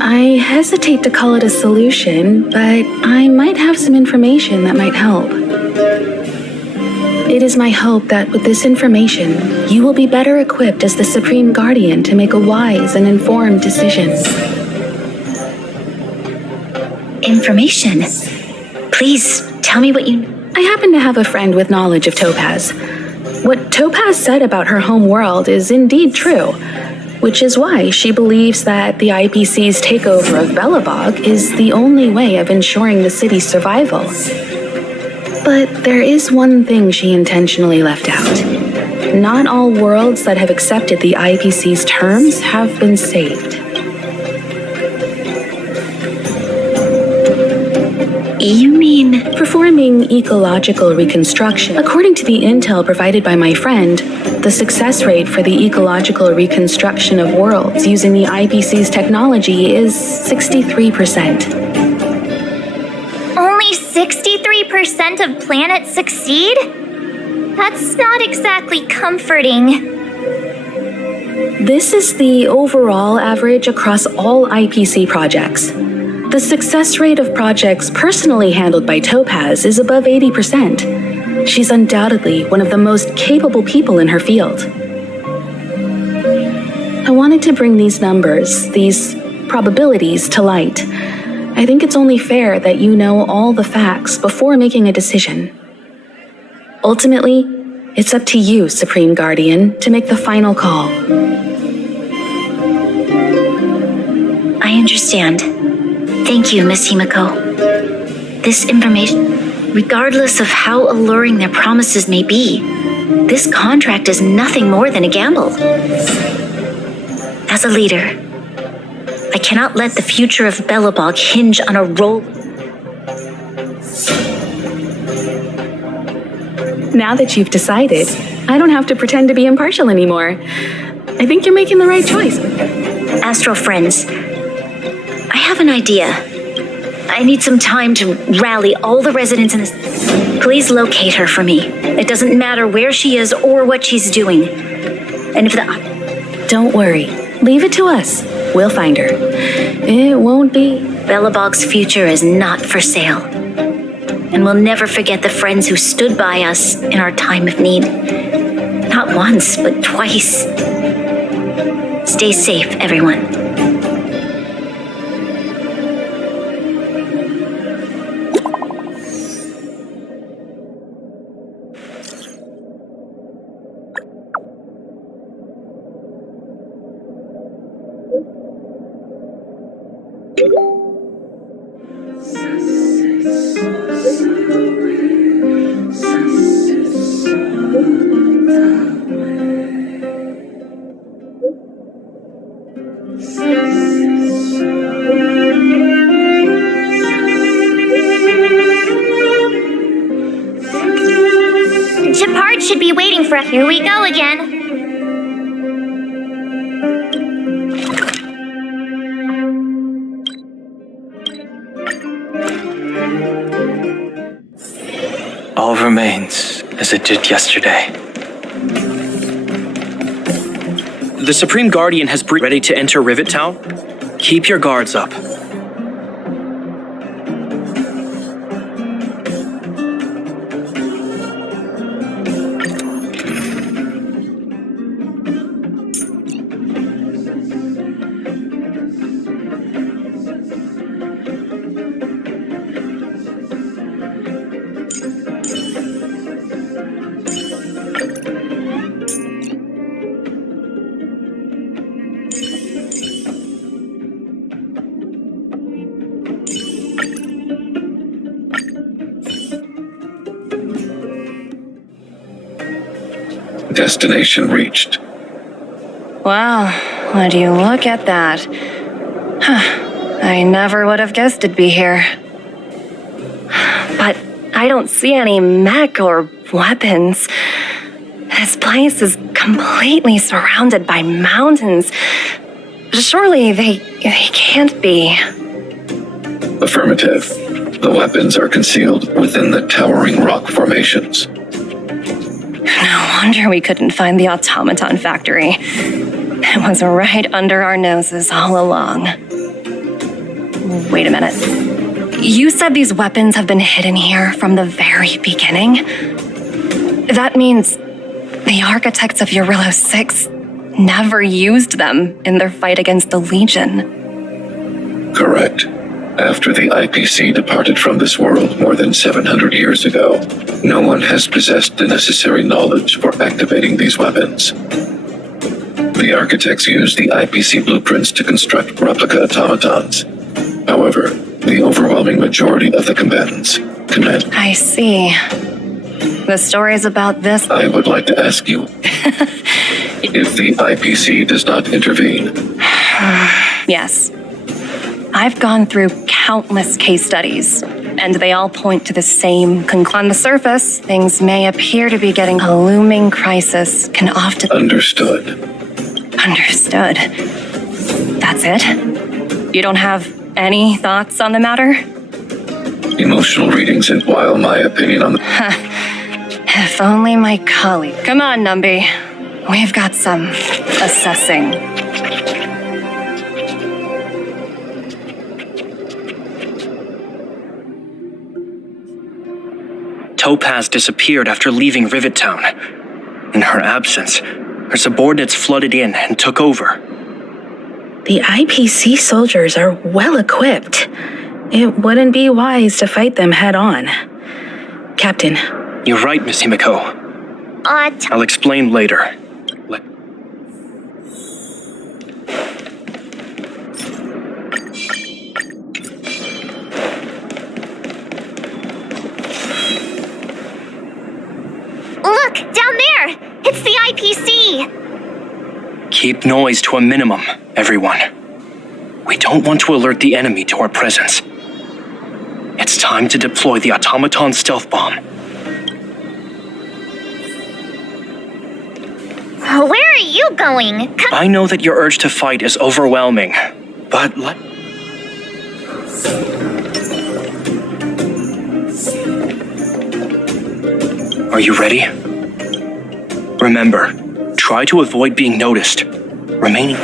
I hesitate to call it a solution, but I might have some information that might help. It is my hope that with this information, you will be better equipped as the Supreme Guardian to make a wise and informed decision. Information? Please, tell me what you... I happen to have a friend with knowledge of Topaz. What Topaz said about her home world is indeed true, which is why she believes that the IPC's takeover of Belobog is the only way of ensuring the city's survival. But there is one thing she intentionally left out. Not all worlds that have accepted the IPC's terms have been saved. You mean... Performing ecological reconstruction. According to the intel provided by my friend, the success rate for the ecological reconstruction of worlds using the IPC's technology is 63%. Only 63% of planets succeed? That's not exactly comforting. This is the overall average across all IPC projects. The success rate of projects personally handled by Topaz is above 80%. She's undoubtedly one of the most capable people in her field. I wanted to bring these numbers, these probabilities, to light. I think it's only fair that you know all the facts before making a decision. Ultimately, it's up to you, Supreme Guardian, to make the final call. I understand. Thank you, Miss Himeko. This information, regardless of how alluring their promises may be, this contract is nothing more than a gamble. As a leader, I cannot let the future of Belobog hinge on a roll. Now that you've decided, I don't have to pretend to be impartial anymore. I think you're making the right choice. Astral friends, I have an idea. I need some time to rally all the residents in this. Please locate her for me. It doesn't matter where she is or what she's doing. And if Don't worry. Leave it to us. We'll find her. It won't be. Belobog's future is not for sale. And we'll never forget the friends who stood by us in our time of need. Not once, but twice. Stay safe, everyone. Shepard should be waiting for us. Here we go again. All remains as it did yesterday. The Supreme Guardian has ready to enter Rivet Town. Keep your guards up. Destination reached. Wow, would you look at that? Huh, I never would have guessed it'd be here. But I don't see any mech or weapons. This place is completely surrounded by mountains. Surely they can't be. Affirmative. The weapons are concealed within the towering rock formations. No wonder we couldn't find the automaton factory. It was right under our noses all along. Wait a minute. You said these weapons have been hidden here from the very beginning? That means the architects of Eurillo 6 never used them in their fight against the Legion. Correct. After the IPC departed from this world more than 700 years ago, no one has possessed the necessary knowledge for activating these weapons. The architects used the IPC blueprints to construct replica automatons. However, the overwhelming majority of the combatants command. I see. The stories about this. I would like to ask you if the IPC does not intervene. Yes. I've gone through countless case studies, and they all point to the same conclusion. On the surface, things may appear to be getting a looming crisis can often... Understood. Understood. That's it? You don't have any thoughts on the matter? Emotional readings and while my opinion on the... If only my colleague... Come on, Numby. We've got some assessing. Topaz disappeared after leaving Rivet Town. In her absence, her subordinates flooded in and took over. The IPC soldiers are well equipped. It wouldn't be wise to fight them head on. Captain. You're right, Miss Himiko. I'll explain later. Look, down there! It's the IPC! Keep noise to a minimum, everyone. We don't want to alert the enemy to our presence. It's time to deploy the automaton stealth bomb. Where are you going? I know that your urge to fight is overwhelming, but Are you ready? Remember, try to avoid being noticed. Remaining...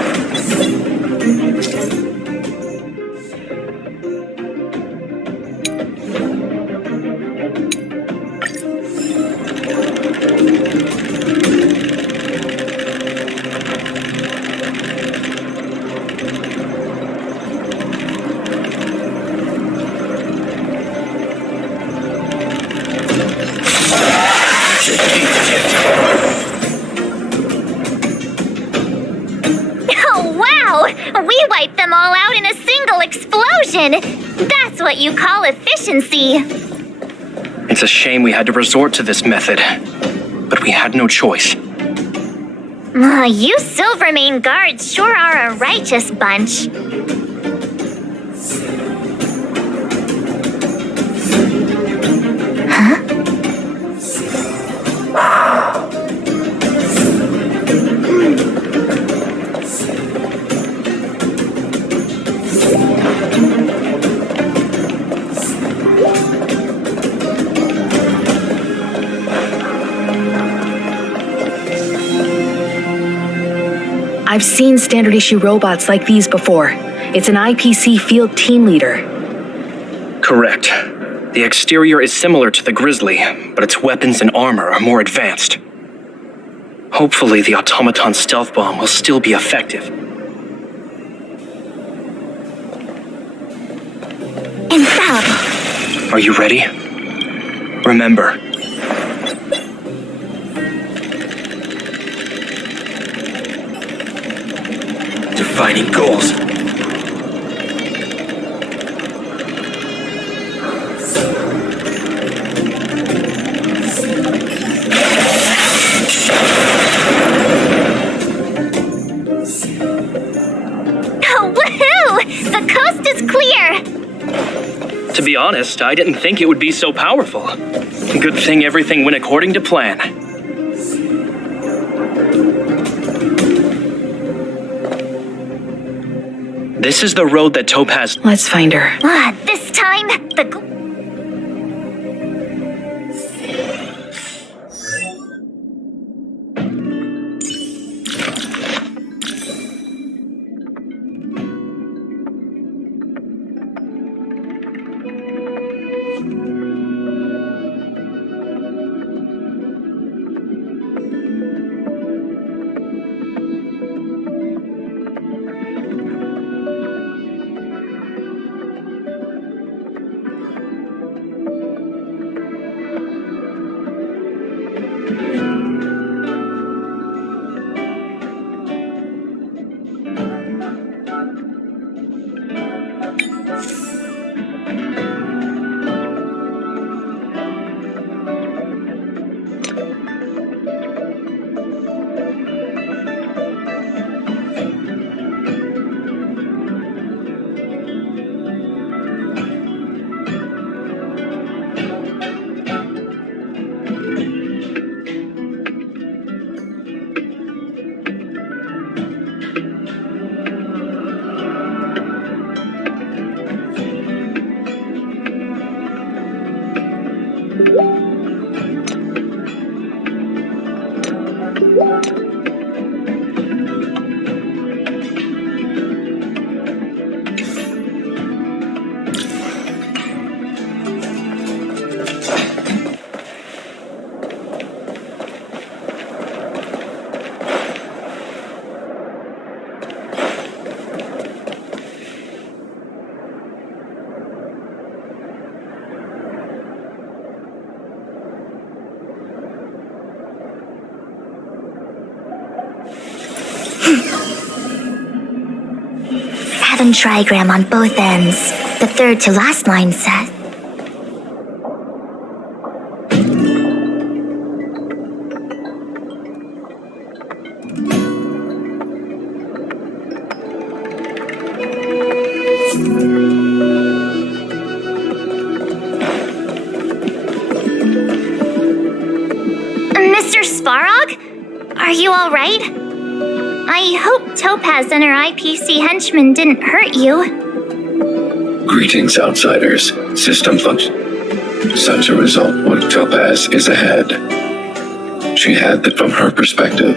Oh, wow! We wiped them all out in a single explosion! That's what you call efficiency! It's a shame we had to resort to this method, but we had no choice. You Silvermane guards sure are a righteous bunch. I've seen standard issue robots like these before. It's an IPC field team leader. Correct. The exterior is similar to the Grizzly, but its weapons and armor are more advanced. Hopefully the automaton stealth bomb will still be effective. Infallible. Are you ready? Remember, defining goals. Oh, woohoo! The coast is clear! To be honest, I didn't think it would be so powerful. Good thing everything went according to plan. This is the road that Topaz... Let's find her. This time, the... Heaven trigram on both ends. The third to last line says. Mr. Sparrog? Are you all right? I hope Topaz and her IPC henchmen didn't hurt you. Greetings, outsiders. System function. Such a result would Topaz is ahead. She had that from her perspective,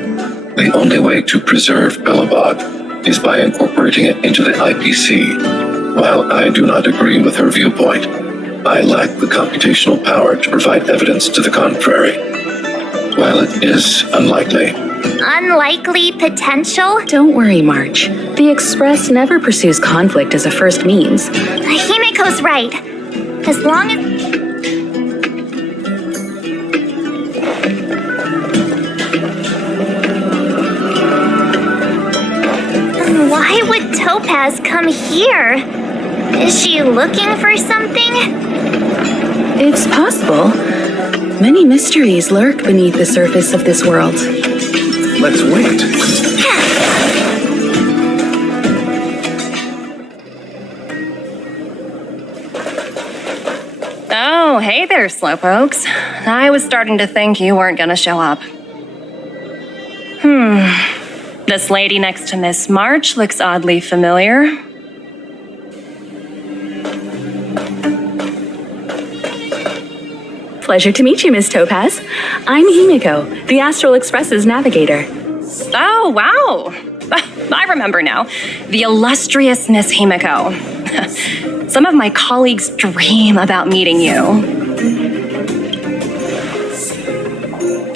the only way to preserve Belobog is by incorporating it into the IPC. While I do not agree with her viewpoint, I lack the computational power to provide evidence to the contrary. While it is unlikely. Unlikely potential? Don't worry, March. The Express never pursues conflict as a first means. Himiko's right. As long as... Why would Topaz come here? Is she looking for something? It's possible. Many mysteries lurk beneath the surface of this world. Let's wait. Oh, hey there, slowpokes. I was starting to think you weren't gonna show up. This lady next to Miss March looks oddly familiar. Pleasure to meet you, Miss Topaz. I'm Himiko, the Astral Express's navigator. Oh, wow. I remember now. The illustrious Miss Himiko. Some of my colleagues dream about meeting you.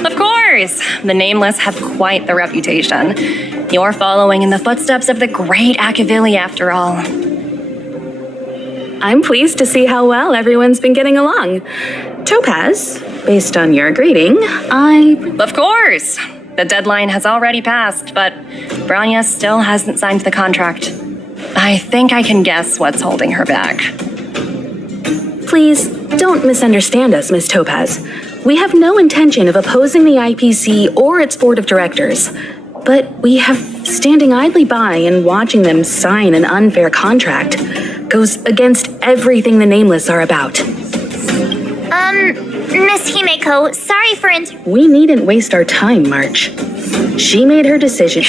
Of course, the Nameless have quite the reputation. You're following in the footsteps of the great Akavili, after all. I'm pleased to see how well everyone's been getting along. Topaz, based on your greeting, Of course! The deadline has already passed, but Branya still hasn't signed the contract. I think I can guess what's holding her back. Please, don't misunderstand us, Miss Topaz. We have no intention of opposing the IPC or its board of directors. But we have standing idly by and watching them sign an unfair contract goes against everything the Nameless are about. Miss Himiko, sorry for We needn't waste our time, March. She made her decision.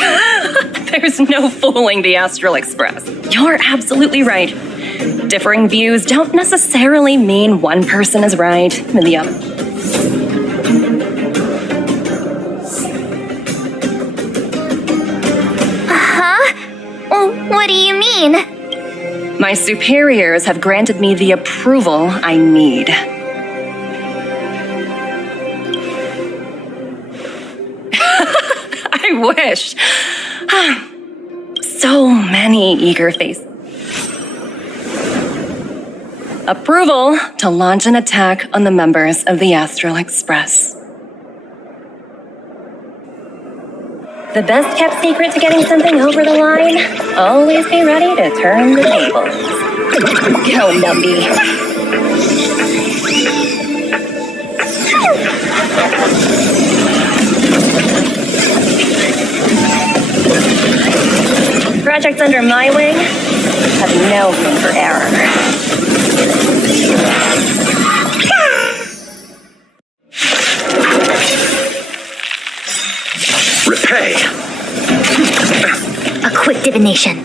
There's no fooling the Astral Express. You're absolutely right. Differing views don't necessarily mean one person is right and the other. What do you mean? My superiors have granted me the approval I need. I wish. So many eager faces. Approval to launch an attack on the members of the Astral Express. The best kept secret to getting something over the line? Always be ready to turn the tables. Go, Numby. Projects under my wing have no room for error. Repay! A quick divination.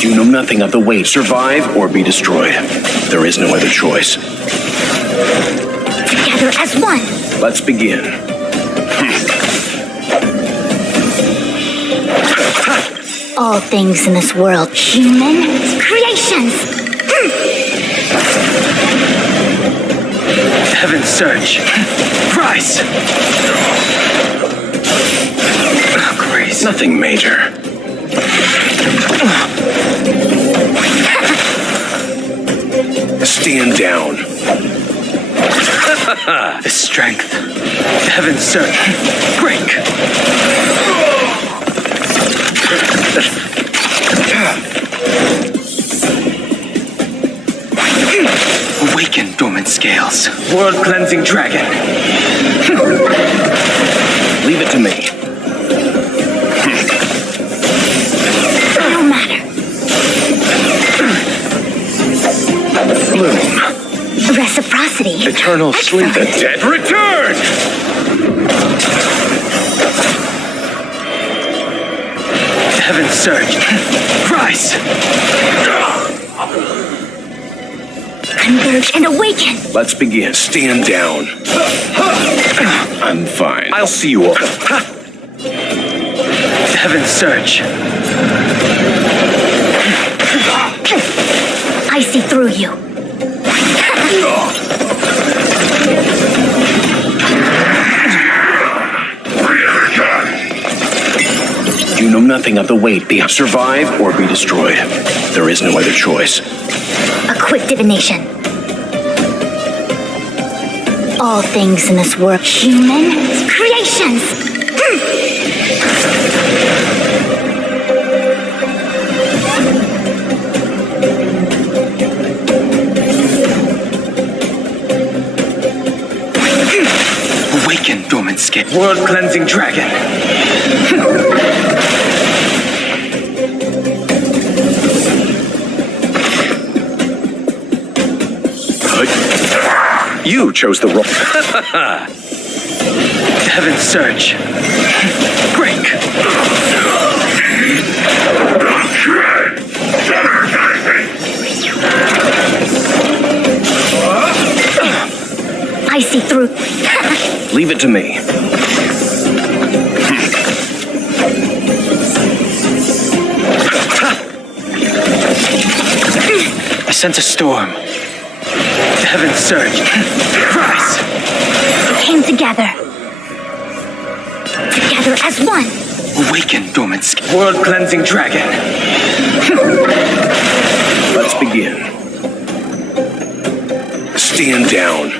You know nothing of the way. Survive or be destroyed. There is no other choice. Together as one. Let's begin. All things in this world, human creations. Heaven's Surge. Rise! Grace. Nothing major. Stand down. The strength. Heaven's Surge. Break. Awaken, dormant scales. World-cleansing dragon. Leave it to me. No matter. Bloom. Reciprocity. Eternal sleep. The dead return! Heaven surge. Rise! Converge and awaken! Let's begin. Stand down. I'm fine. I'll see you all. Heaven surge. I see through you. You know nothing of the weight. Survive or be destroyed. There is no other choice. A quick divination. All things in this world, human creations. Awaken, dormant skin. World-cleansing dragon. You chose the wrong. Heaven surge. Break. I see through. Leave it to me. I sense a storm. Heaven surge. Rise! Came together. Together as one. Awaken, dormant skin. World-cleansing dragon. Let's begin. Stand down.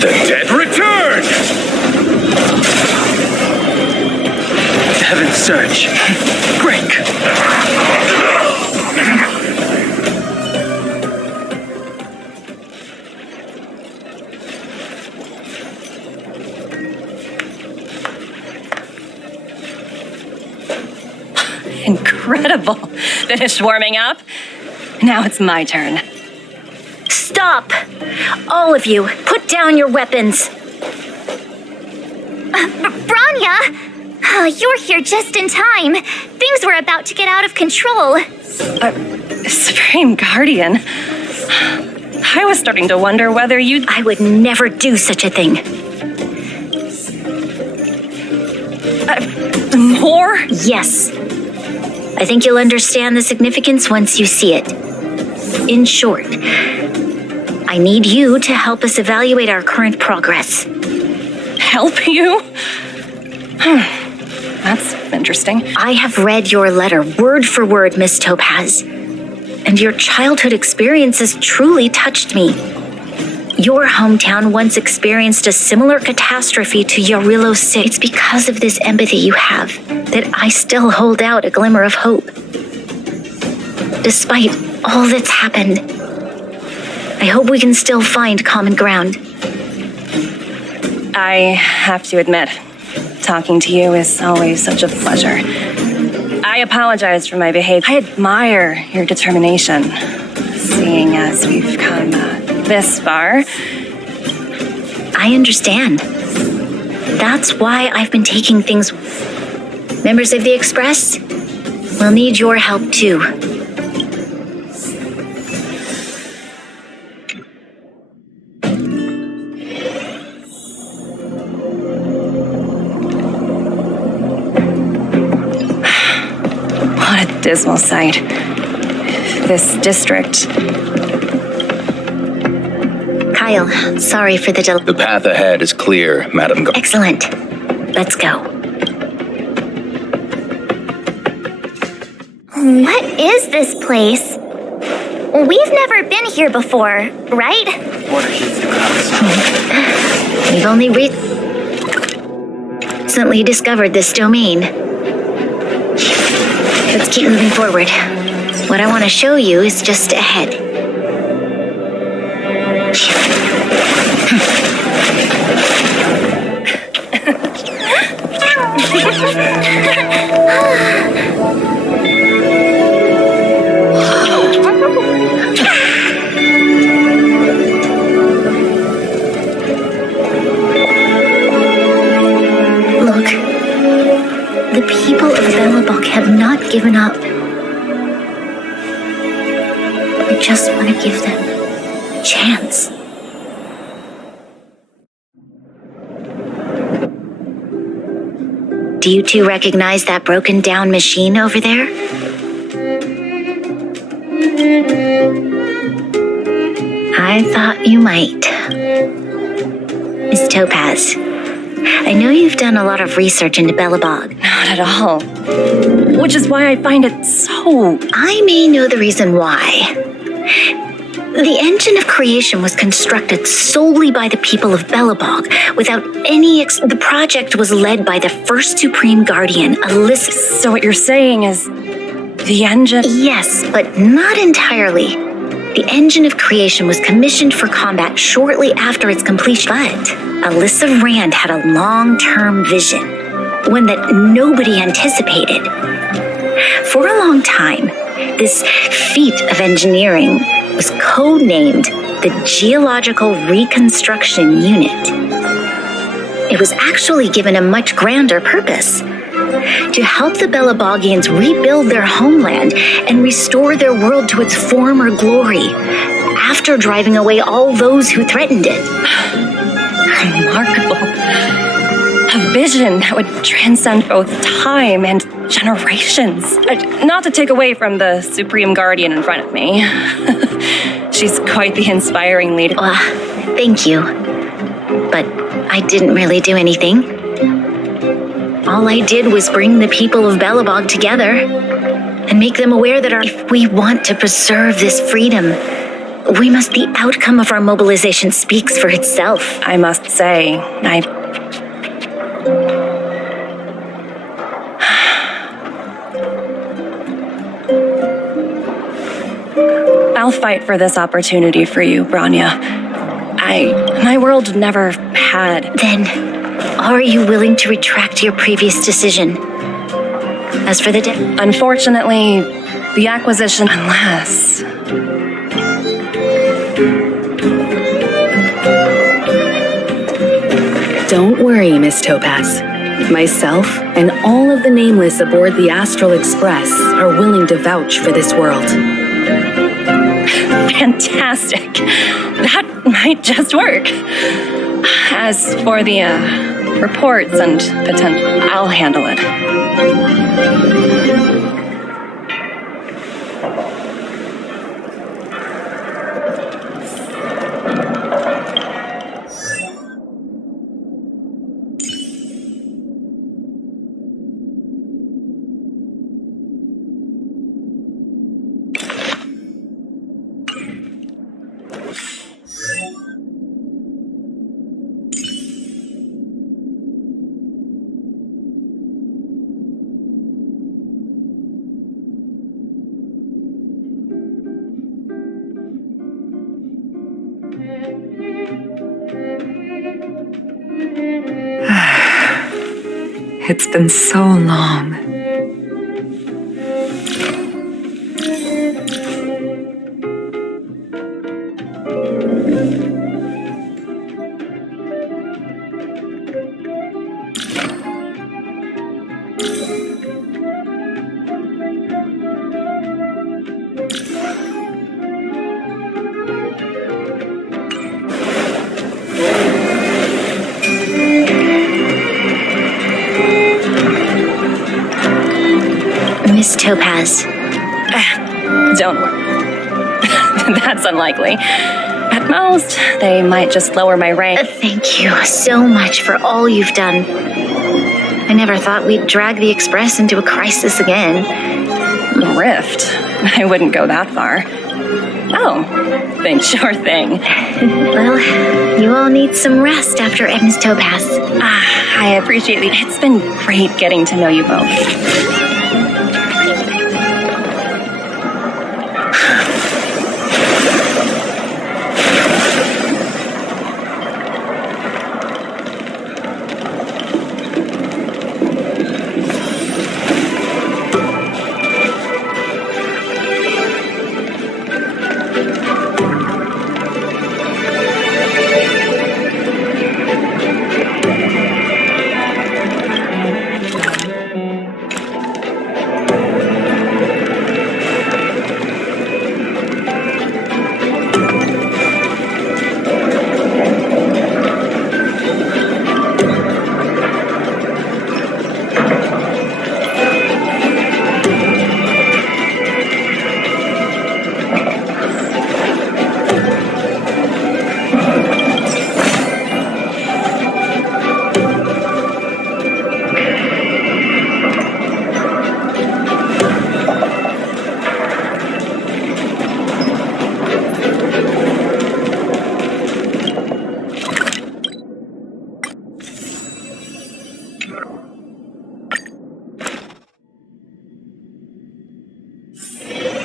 The dead return! Heaven surge. Break. Incredible. Finished warming up? Now it's my turn. Stop! All of you, put down your weapons. Branya! You're here just in time. Things were about to get out of control. Supreme Guardian. I was starting to wonder whether you'd... I would never do such a thing. More? Yes. I think you'll understand the significance once you see it. In short, I need you to help us evaluate our current progress. Help you? That's interesting. I have read your letter word for word, Miss Topaz, and your childhood experiences truly touched me. Your hometown once experienced a similar catastrophe to Yarillo 6. It's because of this empathy you have that I still hold out a glimmer of hope. Despite all that's happened, I hope we can still find common ground. I have to admit, talking to you is always such a pleasure. I apologize for my behavior. I admire your determination, seeing as we've come this far. I understand. That's why I've been taking things. Members of the Express, we'll need your help too. What a dismal sight. This district. Kyle, sorry for the delay. The path ahead is clear, Madam Guardian. Excellent. Let's go. What is this place? We've never been here before, right? We've only recently discovered this domain. Let's keep moving forward. What I want to show you is just ahead. Belobog have not given up. I just want to give them a chance. Do you two recognize that broken down machine over there? I thought you might. Miss Topaz, I know you've done a lot of research into Belobog. Not at all. Which is why I find it so... I may know the reason why. The engine of creation was constructed solely by the people of Belobog, without any the project was led by the first Supreme Guardian, Alyssa. So what you're saying is... the engine... Yes, but not entirely. The engine of creation was commissioned for combat shortly after its completion, but Alyssa Rand had a long-term vision, one that nobody anticipated. For a long time, this feat of engineering was codenamed the Geological Reconstruction Unit. It was actually given a much grander purpose: to help the Belobogians rebuild their homeland and restore their world to its former glory, after driving away all those who threatened it. Remarkable. A vision that would transcend both time and generations. Not to take away from the Supreme Guardian in front of me. She's quite the inspiring leader. Thank you. But I didn't really do anything. All I did was bring the people of Belobog together and make them aware that if we want to preserve this freedom, the outcome of our mobilization speaks for itself. I must say, I'll fight for this opportunity for you, Branya. My world never had... Then, are you willing to retract your previous decision? As for the Unfortunately, the acquisition, unless... Don't worry, Miss Topaz. Myself and all of the nameless aboard the Astral Express are willing to vouch for this world. Fantastic. That might just work. As for the reports and potential, I'll handle it. It's been so long. Miss Topaz. Don't worry. That's unlikely. At most, they might just lower my rank. Thank you so much for all you've done. I never thought we'd drag the Express into a crisis again. A rift? I wouldn't go that far. Oh, then sure thing. Well, you all need some rest after Miss Topaz. I appreciate it. It's been great getting to know you both.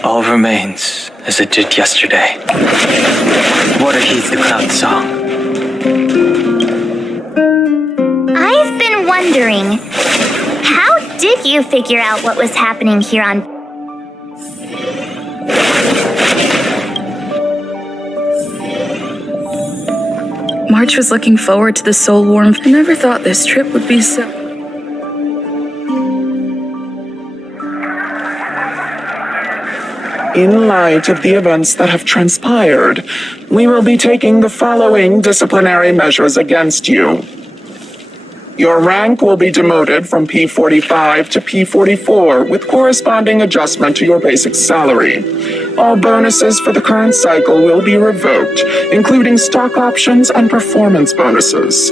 All remains as it did yesterday. Water heeds the cloud song. I've been wondering, how did you figure out what was happening here on... March was looking forward to the soul warmth. I never thought this trip would be so... In light of the events that have transpired, we will be taking the following disciplinary measures against you. Your rank will be demoted from P45 to P44 with corresponding adjustment to your basic salary. All bonuses for the current cycle will be revoked, including stock options and performance bonuses.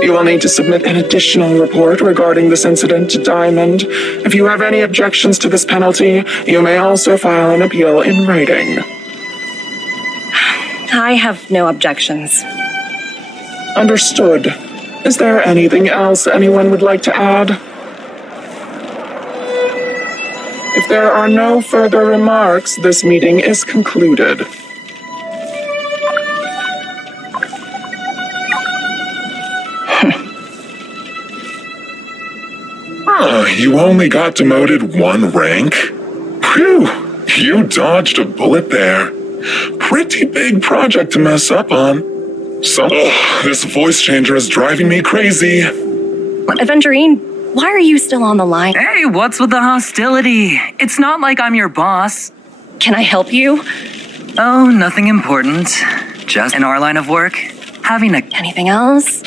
You will need to submit an additional report regarding this incident to Diamond. If you have any objections to this penalty, you may also file an appeal in writing. I have no objections. Understood. Is there anything else anyone would like to add? If there are no further remarks, this meeting is concluded. You only got demoted one rank? Phew, you dodged a bullet there. Pretty big project to mess up on. So, this voice changer is driving me crazy. Evangeline, why are you still on the line? Hey, what's with the hostility? It's not like I'm your boss. Can I help you? Oh, nothing important. Just in our line of work, having a... Anything else?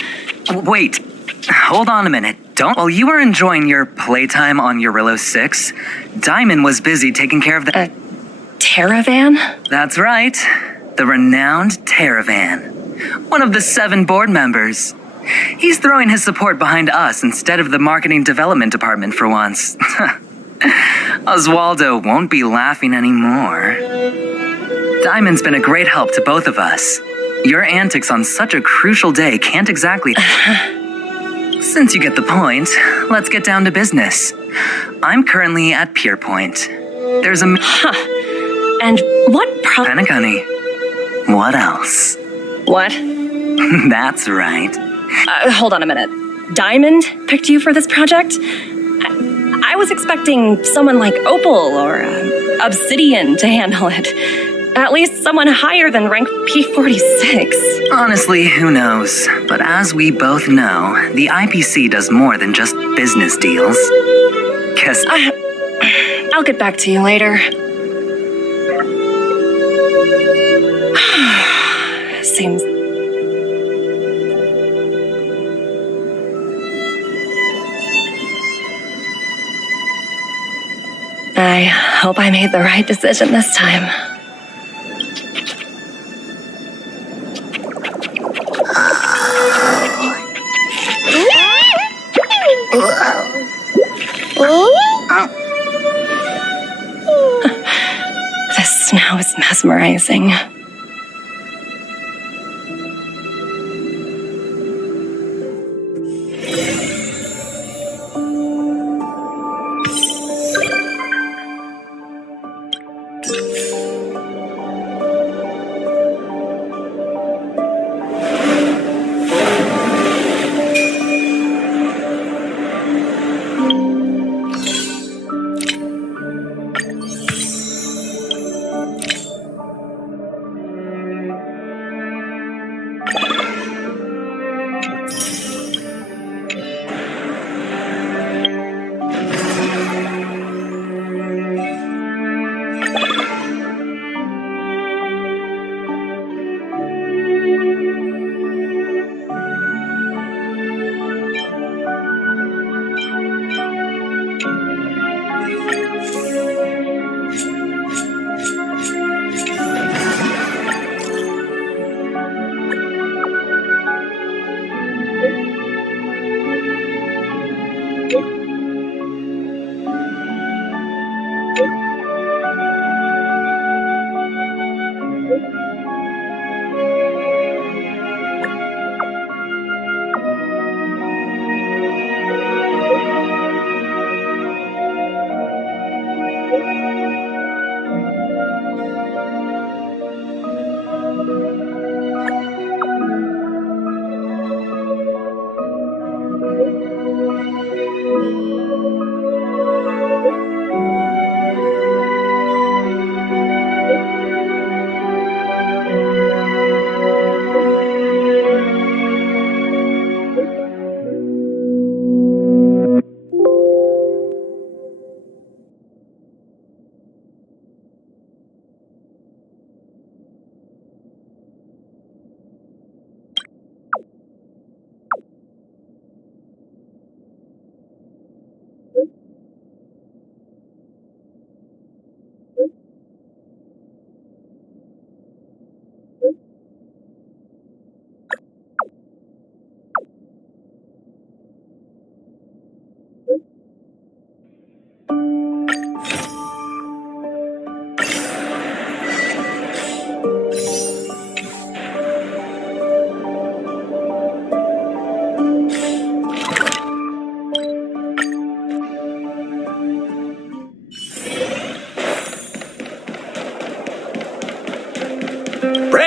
Wait, hold on a minute. While you were enjoying your playtime on Eurillo 6, Diamond was busy taking care of the... Terravan? That's right. The renowned Terravan. One of the 7 board members. He's throwing his support behind us instead of the marketing development department for once. Oswaldo won't be laughing anymore. Diamond's been a great help to both of us. Your antics on such a crucial day can't exactly... Since you get the point, let's get down to business. I'm currently at Pier Point. There's a... And what Panic, honey. What else? What? That's right. Hold on a minute. Diamond picked you for this project? I was expecting someone like Opal or Obsidian to handle it. At least someone higher than rank P46. Honestly, who knows? But as we both know, the IPC does more than just business deals. Guess... I'll get back to you later. Seems... I hope I made the right decision this time. The snow is mesmerizing.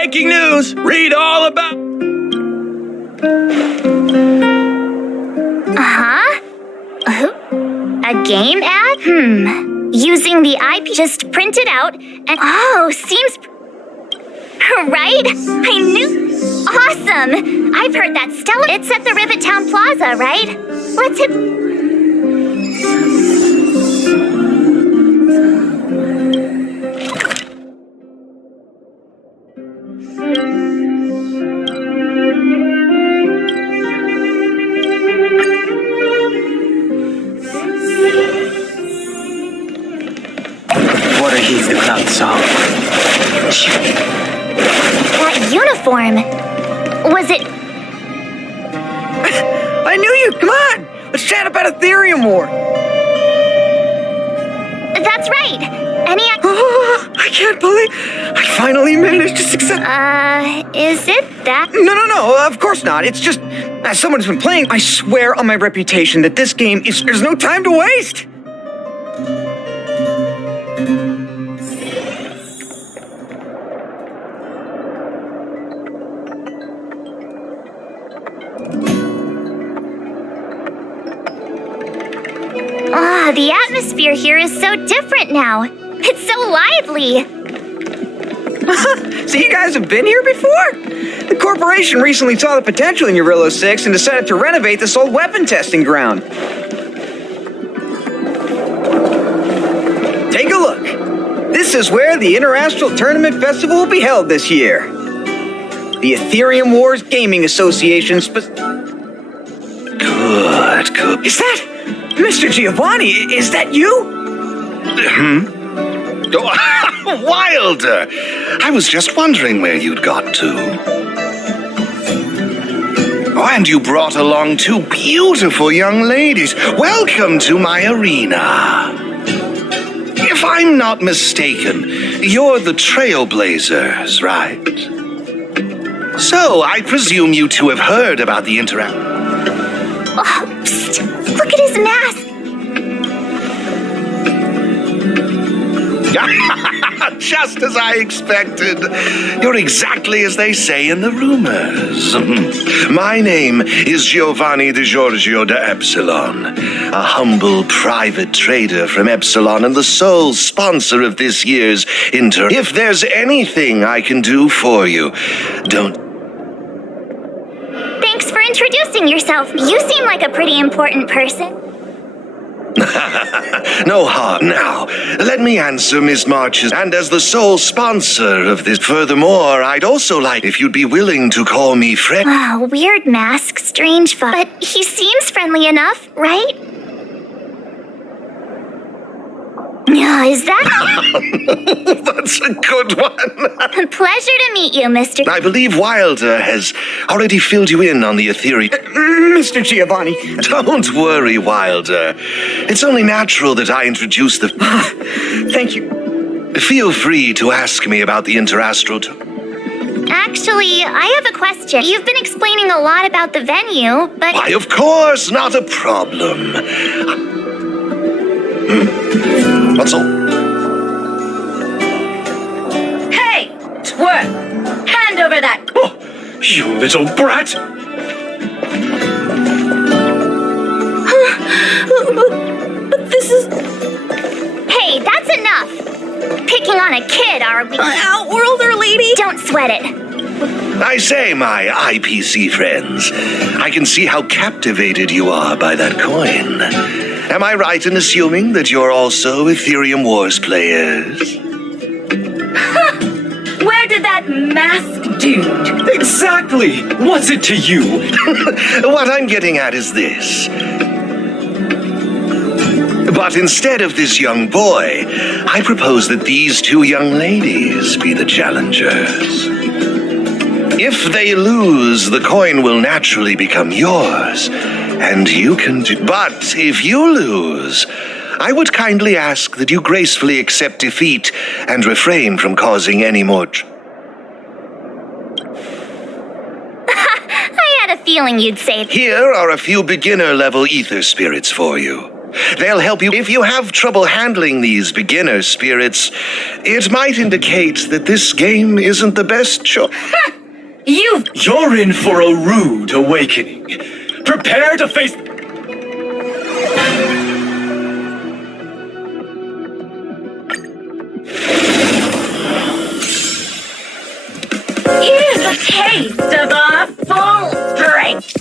Breaking news! Read all about... Uh-huh. A game ad? Using the IP just printed out and... Oh, seems... Right? I knew... Awesome! I've heard that Stella... It's at the Rivet Town Plaza, right? Let's hit... What are He's the Cloud song? That uniform... Was it... I knew you! Come on! Let's chat about Ethereum War! That's right! Any... I can't believe... I finally managed to success... Is it that... No, of course not. It's just... As someone who's been playing, I swear on my reputation that this game is... There's no time to waste! The atmosphere here is so different now. It's so lively. So you guys have been here before? The corporation recently saw the potential in Urillo 6 and decided to renovate this old weapon testing ground. Take a look. This is where the Interastral Tournament Festival will be held this year. The Ethereum Wars Gaming Association Good. Is that... Mr. Giovanni, is that you? Wilder! I was just wondering where you'd got to. Oh, and you brought along two beautiful young ladies. Welcome to my arena. If I'm not mistaken, you're the Trailblazers, right? So, I presume you two have heard about the Oh, psst. Look at his mask! Just as I expected. You're exactly as they say in the rumors. My name is Giovanni Di Giorgio de Epsilon, a humble private trader from Epsilon and the sole sponsor of this year's If there's anything I can do for you, don't... Thanks for introducing yourself. You seem like a pretty important person. No harm. Now, let me answer Ms. March's. And as the sole sponsor of this, furthermore, I'd also like if you'd be willing to call me Fred. Wow, weird mask, strange fuck. But he seems friendly enough, right? Is that... That's a good one. Pleasure to meet you, Mr. I believe Wilder has already filled you in on the Ethereum. Mr. Giovanni. Don't worry, Wilder. It's only natural that I introduce the... Thank you. Feel free to ask me about the Interastral... Actually, I have a question. You've been explaining a lot about the venue, but... Why, of course, not a problem. What's all? Hey! Twerp! Hand over that... Oh, you little brat! But this is... Hey, that's enough! Picking on a kid, are we? Outworlder lady? Don't sweat it. I say, my IPC friends, I can see how captivated you are by that coin. Am I right in assuming that you're also Ethereum Wars players? Where did that masked dude? Exactly! What's it to you? What I'm getting at is this. But instead of this young boy, I propose that these two young ladies be the challengers. If they lose, the coin will naturally become yours, and you can do... But if you lose, I would kindly ask that you gracefully accept defeat and refrain from causing any more... I had a feeling you'd say... Here are a few beginner-level ether spirits for you. They'll help you. If you have trouble handling these beginner spirits, it might indicate that this game isn't the best choice. You're in for a rude awakening. Prepare to face... Here's a taste of our full strength.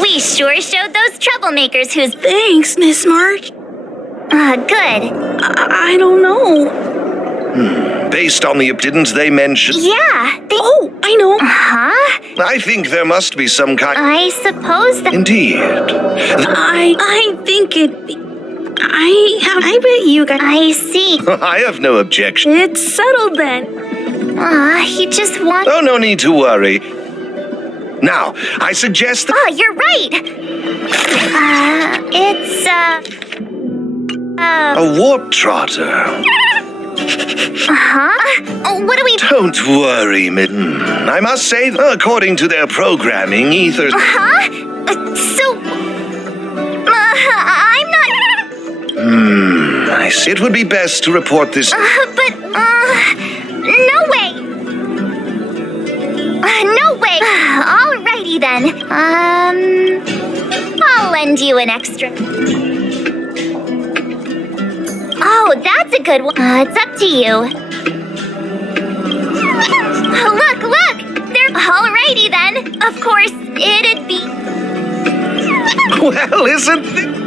We sure showed those troublemakers who's... Thanks, Miss March. Good. I don't know. Based on the... Didn't they mention... Yeah, they... Oh, I know. Huh? I think there must be some kind... I suppose that... Indeed. I think it... I bet you guys... I see. I have no objection. It's settled then. He just wants... Oh, no need to worry. Now, I suggest that... Oh, you're right. It's, a warp trotter. What do we... Don't worry, Midden. I must say, according to their programming, Ether... I'm not... I see. It would be best to report this... no way! No way! Alrighty then. I'll lend you an extra. Oh, that's a good one. It's up to you. Look! They're... Alrighty then. Of course, it'd be... Well, isn't it?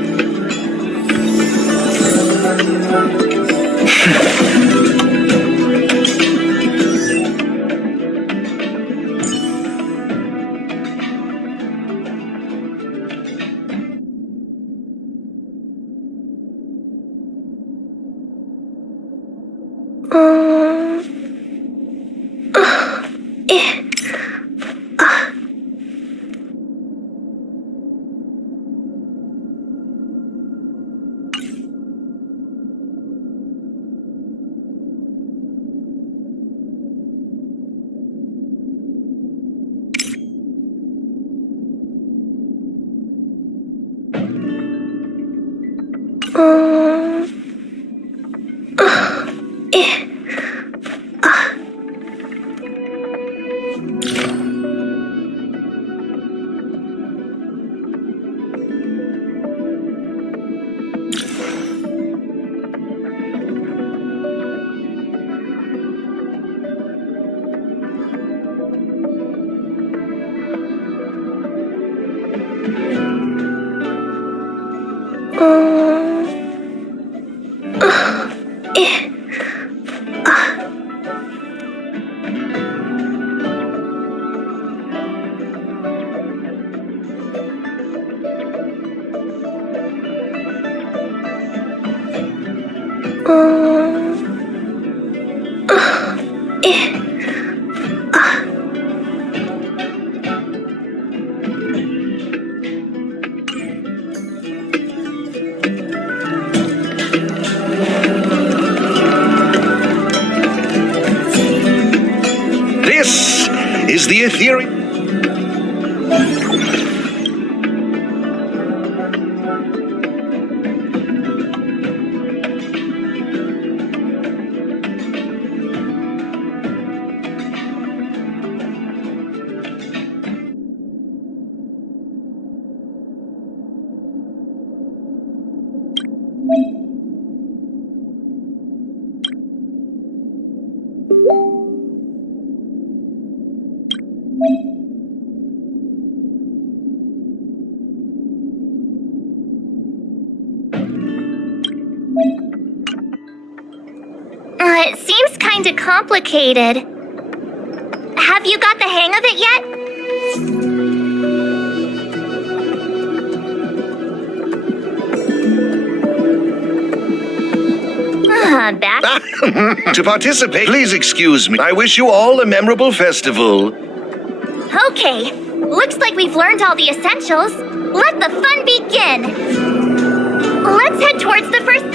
use the Ethereum... It seems kinda complicated. Have you got the hang of it yet? Back? To participate, please excuse me. I wish you all a memorable festival. Okay, looks like we've learned all the essentials. Let the fun begin! Let's head towards the first...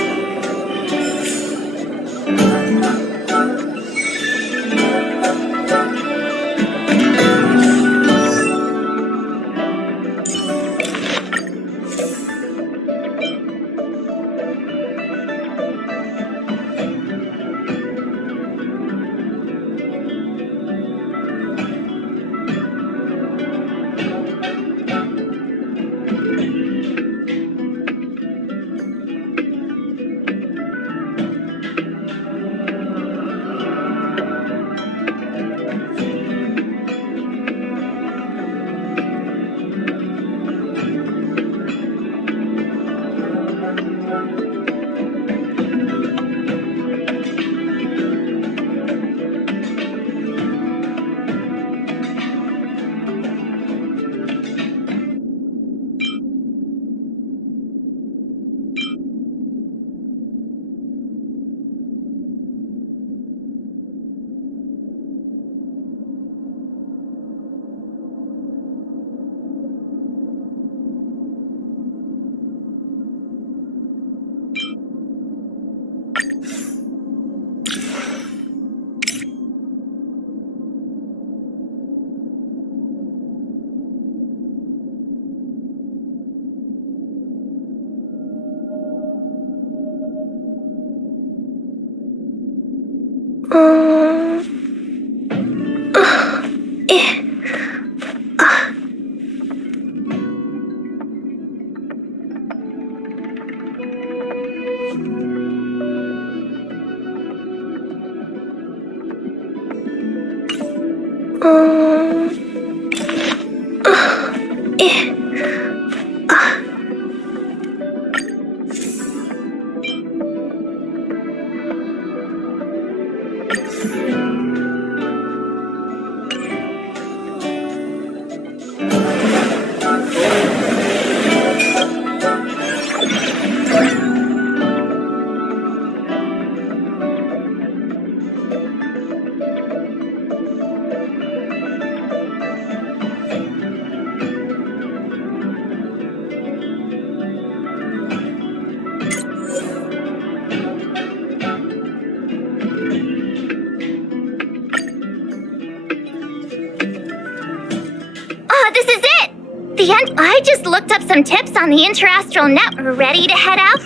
This is it! The end. I just looked up some tips on the interastral net. Ready to head out?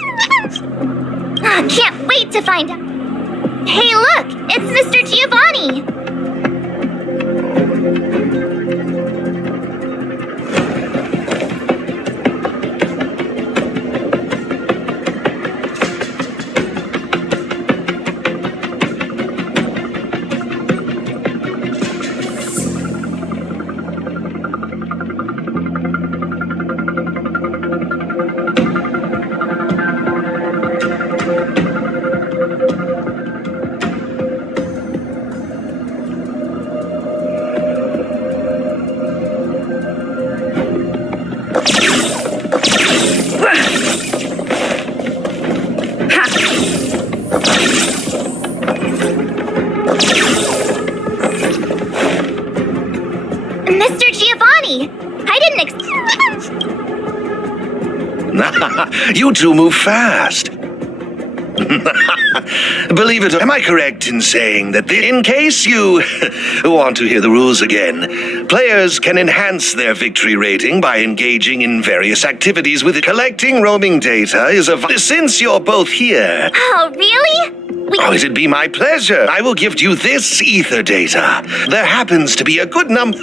Can't wait to find out. Hey, look! It's Mr. Giovanni! Mr. Giovanni! I didn't You two move fast. Believe it, am I correct in saying that in case you want to hear the rules again, players can enhance their victory rating by engaging in various activities with collecting roaming data is a... Since you're both here... Oh, really? Oh, it'd be my pleasure. I will gift you this ether data. There happens to be a good number...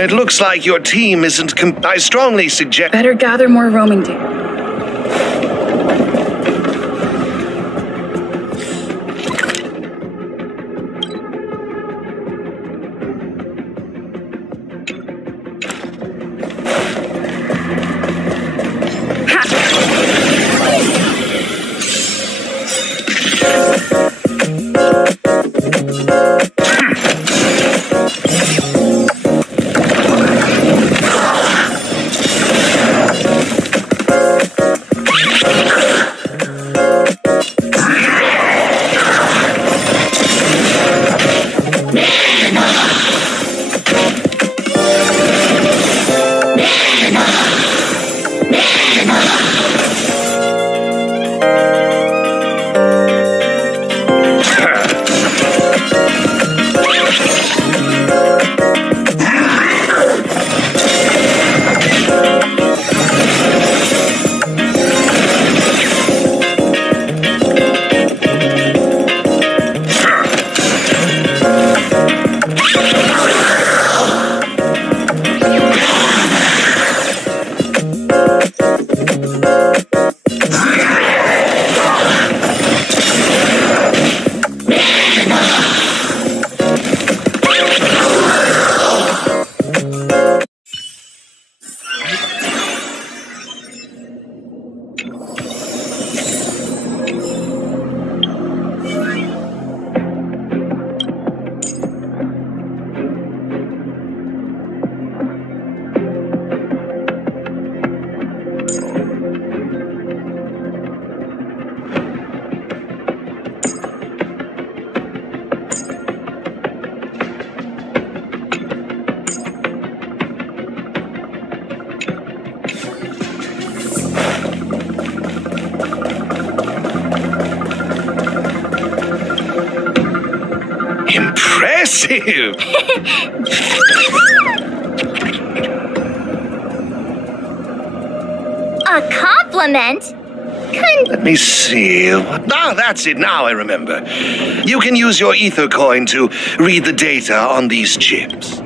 It looks like your team isn't I strongly suggest... Better gather more roaming data. impressive! A compliment? Let me see. That's it. Now I remember. You can use your ether coin to read the data on these chips.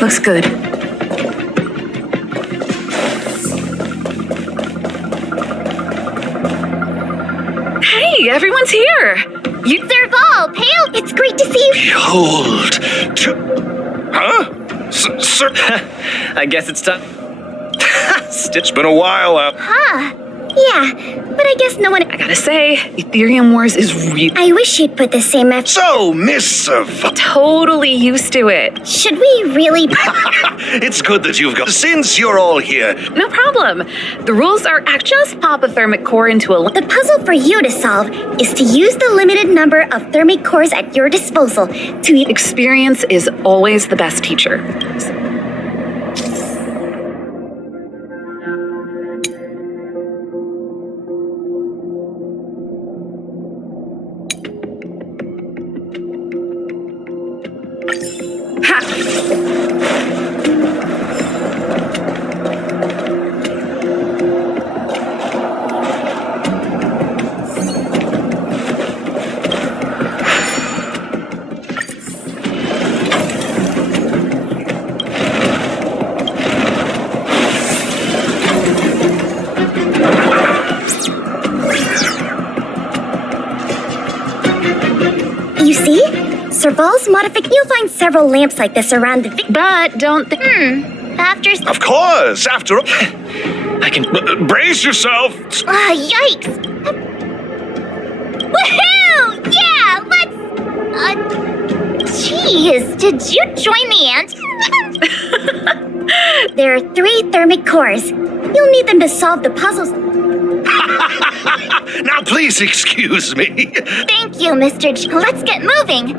Looks good. Hey, everyone's here! Serval, Pale, it's great to see you. Behold. Huh? Sir? I guess it's time. Stitch been a while out. Huh. Yeah, but I guess no one... I gotta say, Ethereum Wars is real. I wish you'd put the same effort... So, Miss Serval. Totally used to it. Should we really... It's good that you've got... Since you're all here... No problem. The rules are just pop a thermic core into a... The puzzle for you to solve is to use the limited number of thermic cores at your disposal to... Experience is always the best teacher. You see? Serval's modification. You'll find several lamps like this around the... But don't... After... Of course! After all... I can... brace yourself! Yikes! Woohoo! Yeah, let's... Jeez, did you join the ant? There are 3 thermic cores. You'll need them to solve the puzzles. Now please excuse me. Thank you, Mr. Let's get moving.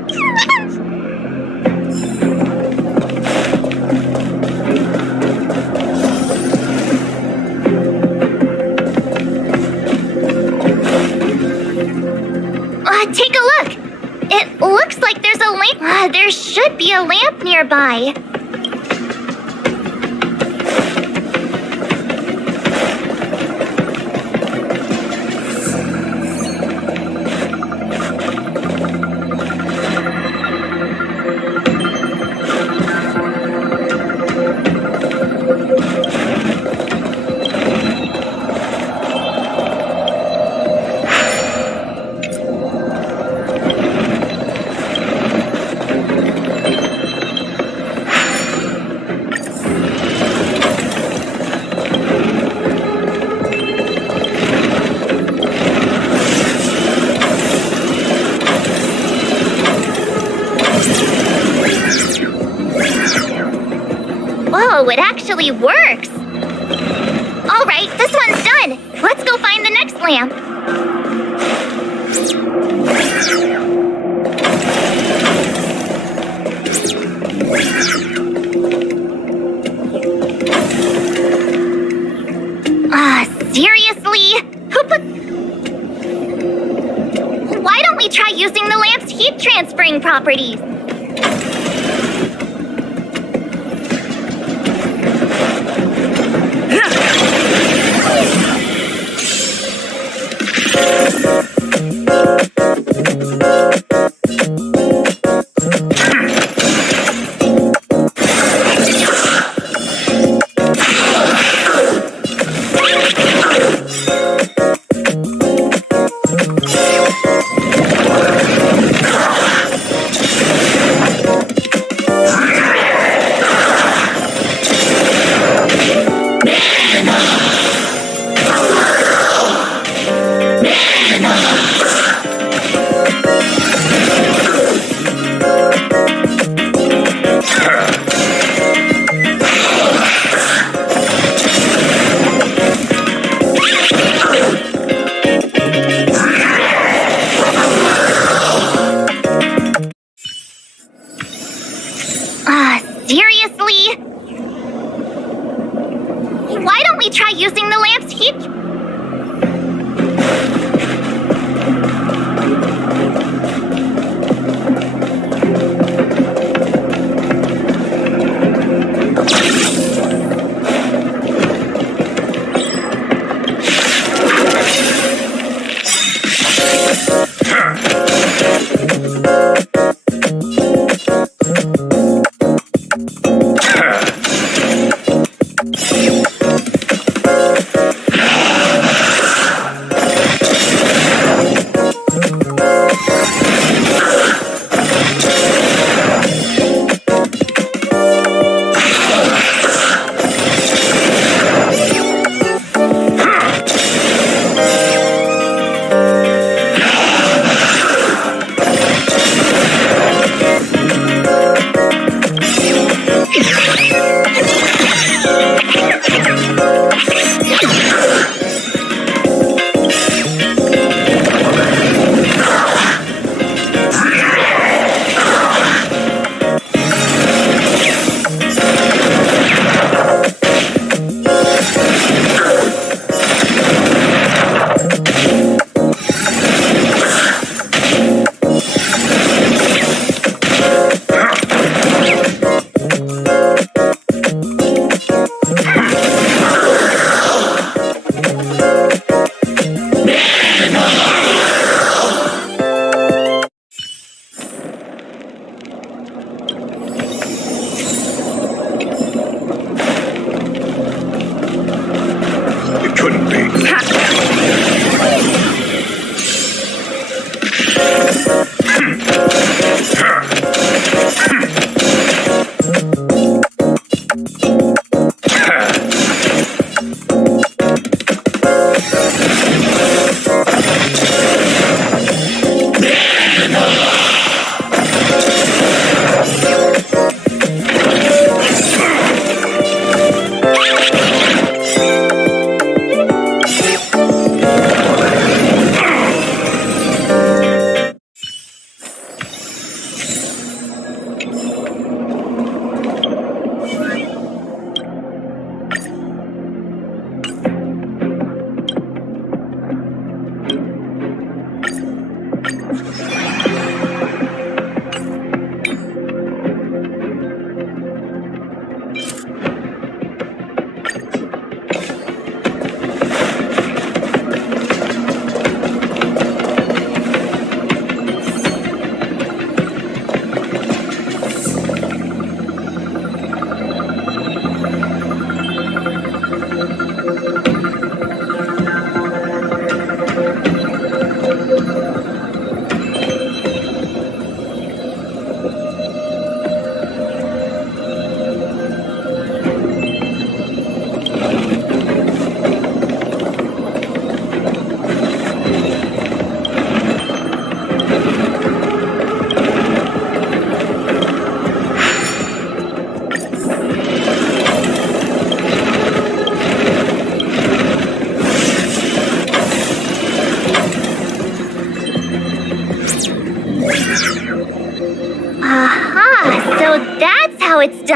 nearby. Whoa, it actually works! Alright, this one's done! Let's go find the next lamp! Seriously? Who put... Why don't we try using the lamp's heat transferring properties? Seriously? Why don't we try using the lamp's heat?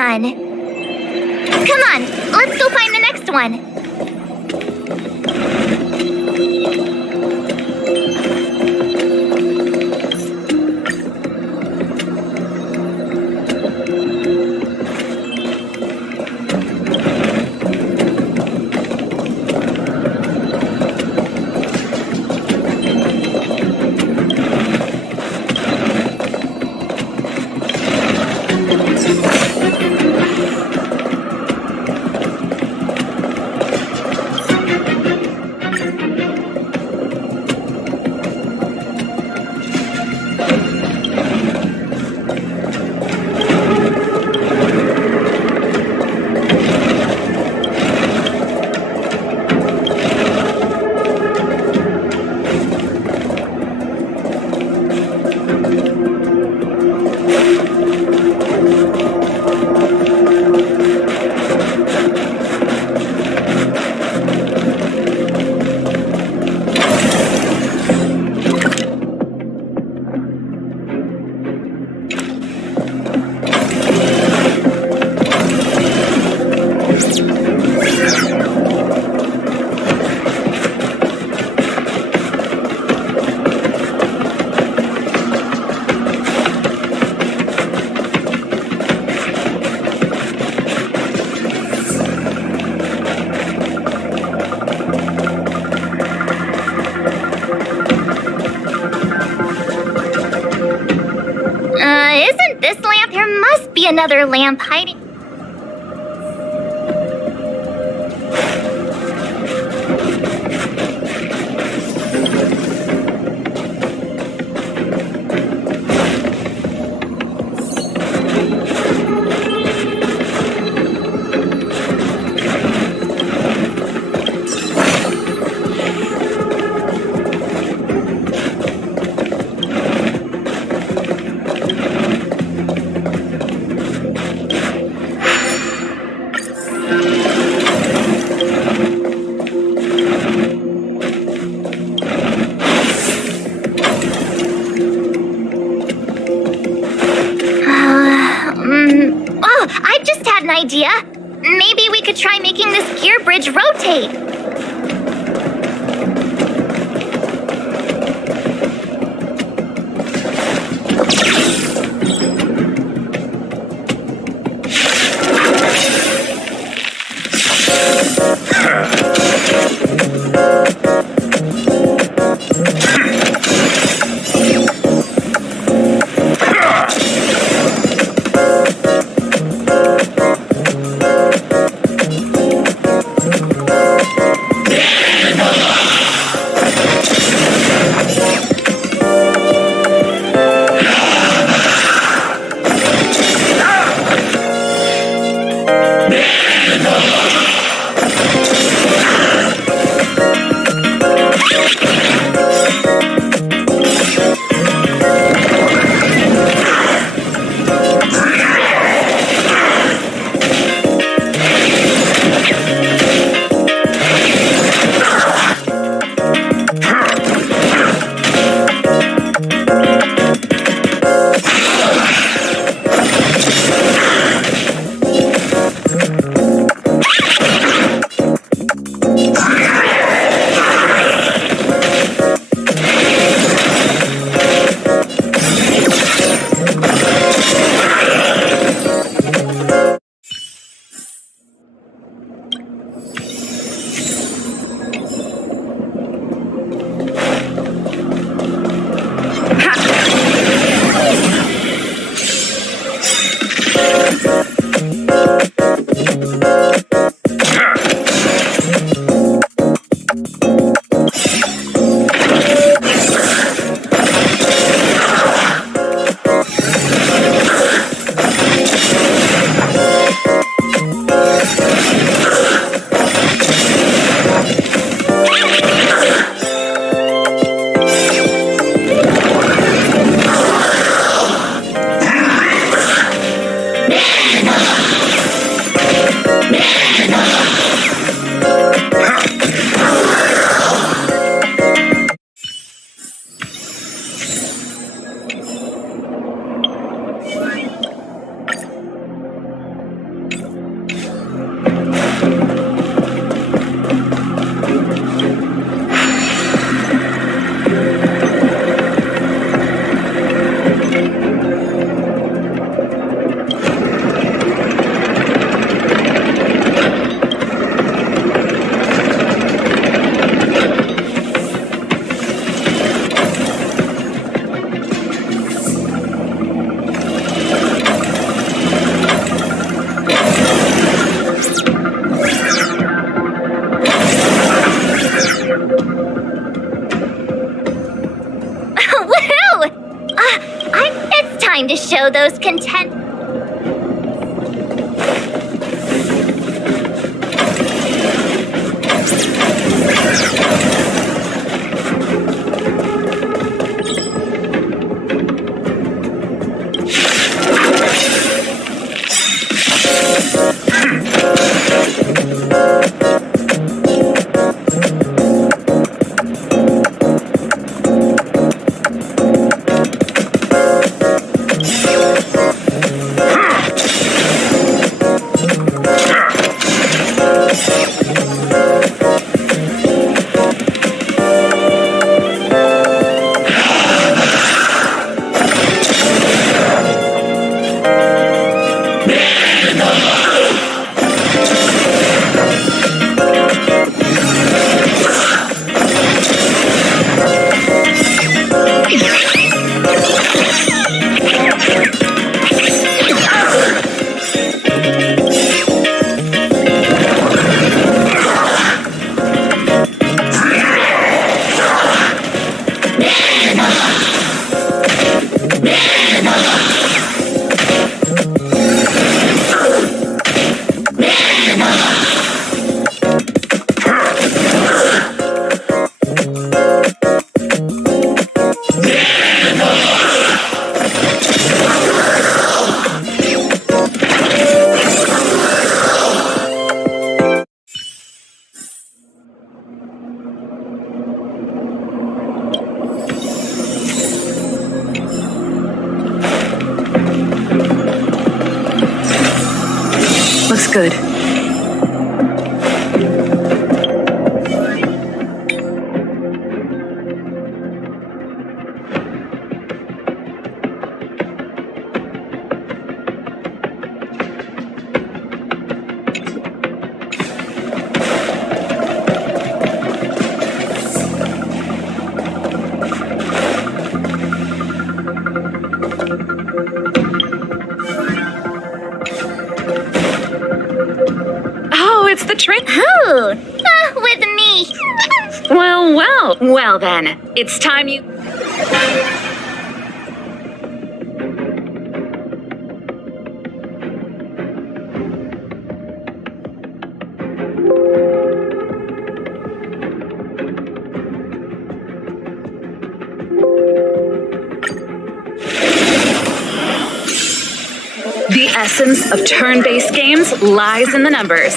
done. Come on, let's go find the next one. Isn't this lamp? There must be another lamp hiding. I just had an idea. Maybe we could try making this gear bridge rotate. follow those content. Looks good. Oh, it's the train. Who? With me. Well then, it's time you... The essence of turn-based games lies in the numbers.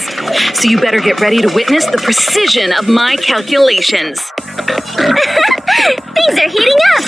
So you better get ready to witness the precision of my calculations. Things are heating up.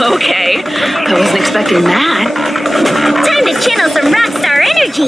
Okay, I wasn't expecting that. Time to channel some rock star energy.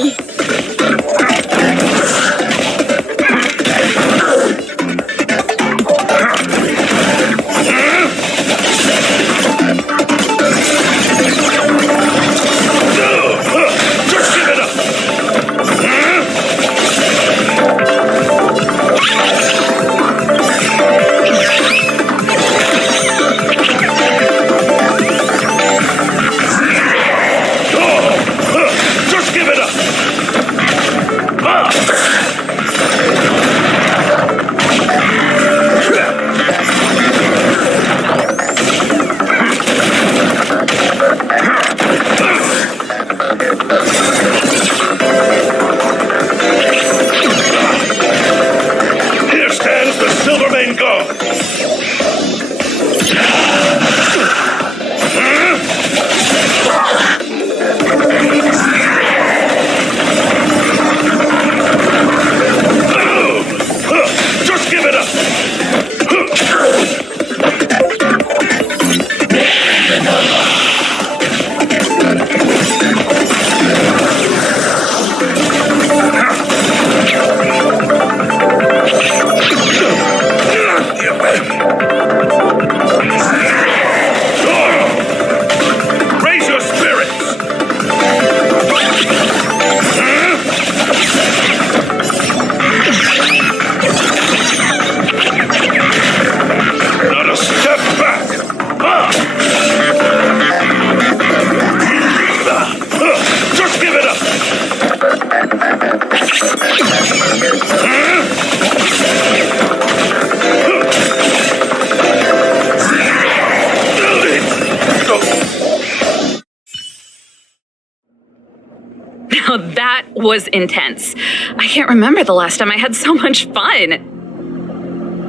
was intense. I can't remember the last time I had so much fun.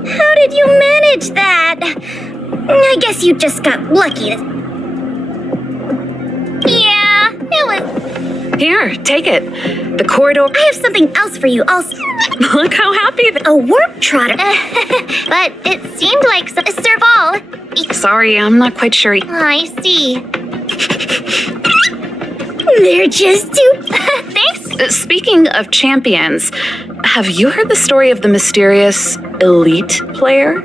How did you manage that? I guess you just got lucky. Yeah, it was... Here, take it. The corridor... I have something else for you also. Look how happy... A warp trotter. But it seemed like... Serval. Sorry, I'm not quite sure. I see. They're just too... Thanks. Speaking of champions, have you heard the story of the mysterious elite player?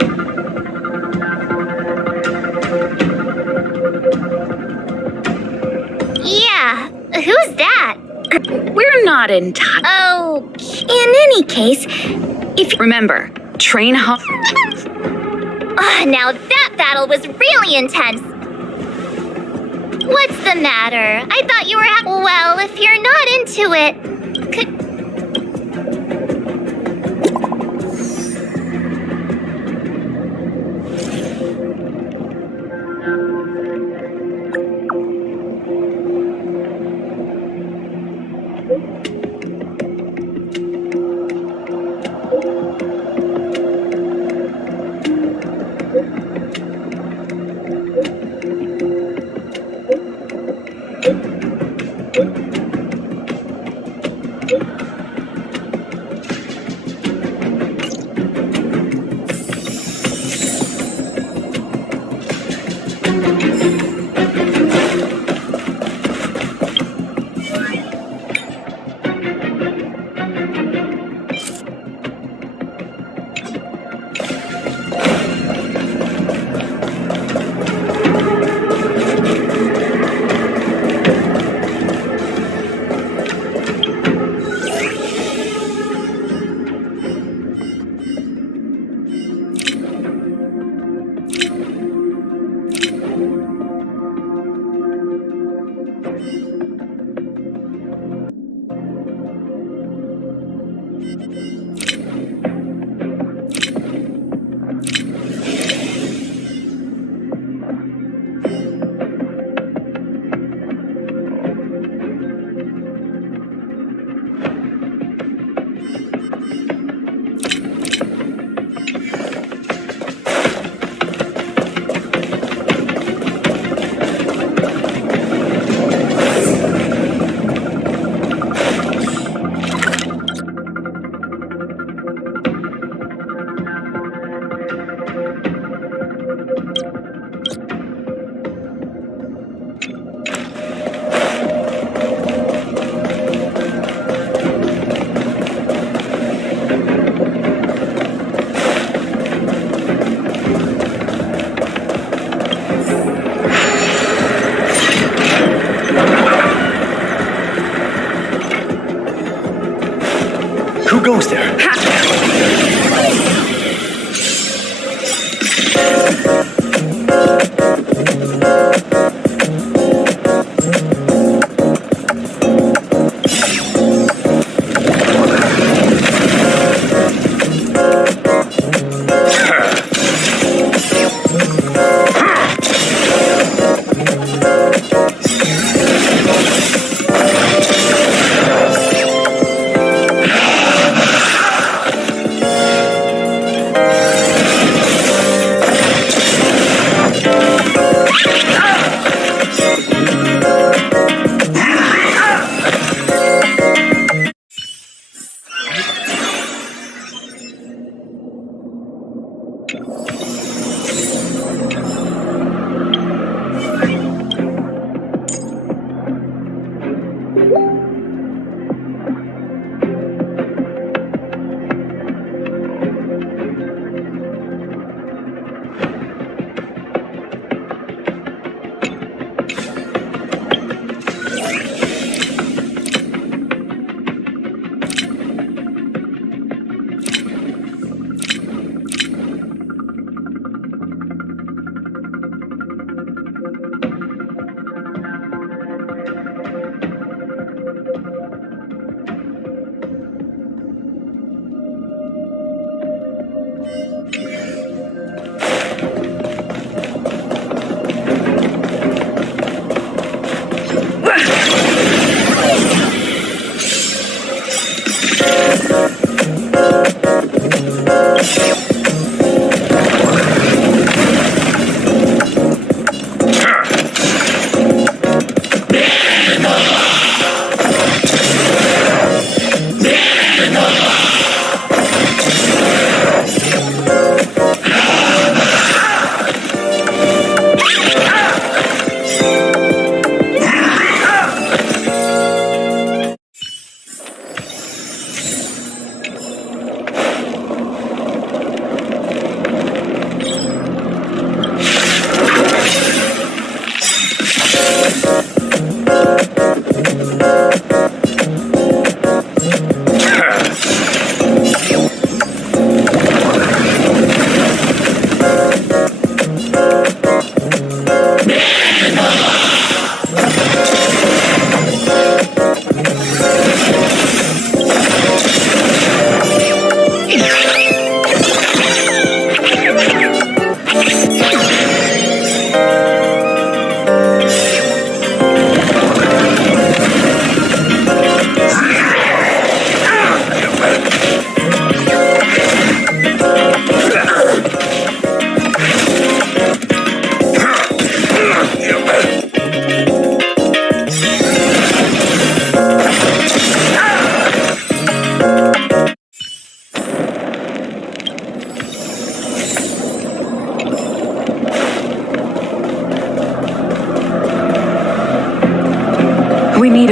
Yeah, who's that? We're not in touch. Oh, in any case, if... Remember, train hard. Now that battle was really intense. What's the matter? I thought you were... Well, if you're not into it... Could... Who goes there?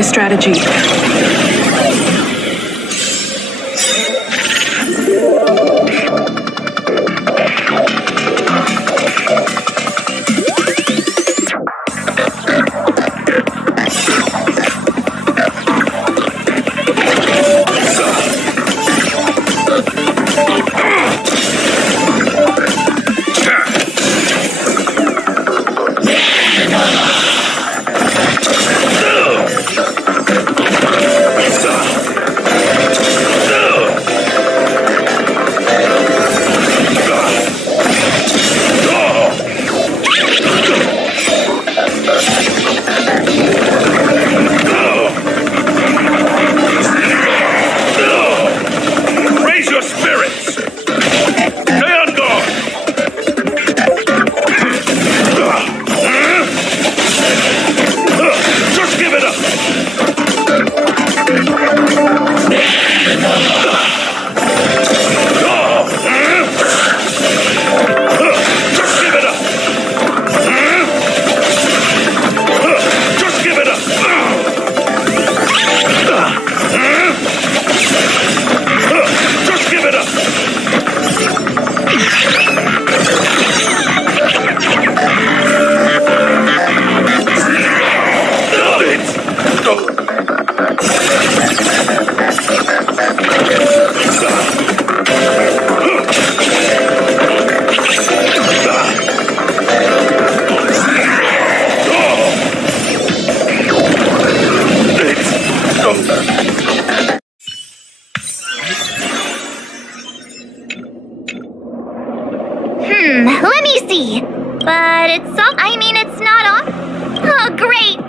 strategy. Raise your spirits! Stay on guard! Just give it up! Just give it up! Just give it up! Just give it up! Let me see. But it's off. I mean, it's not off. Oh, great.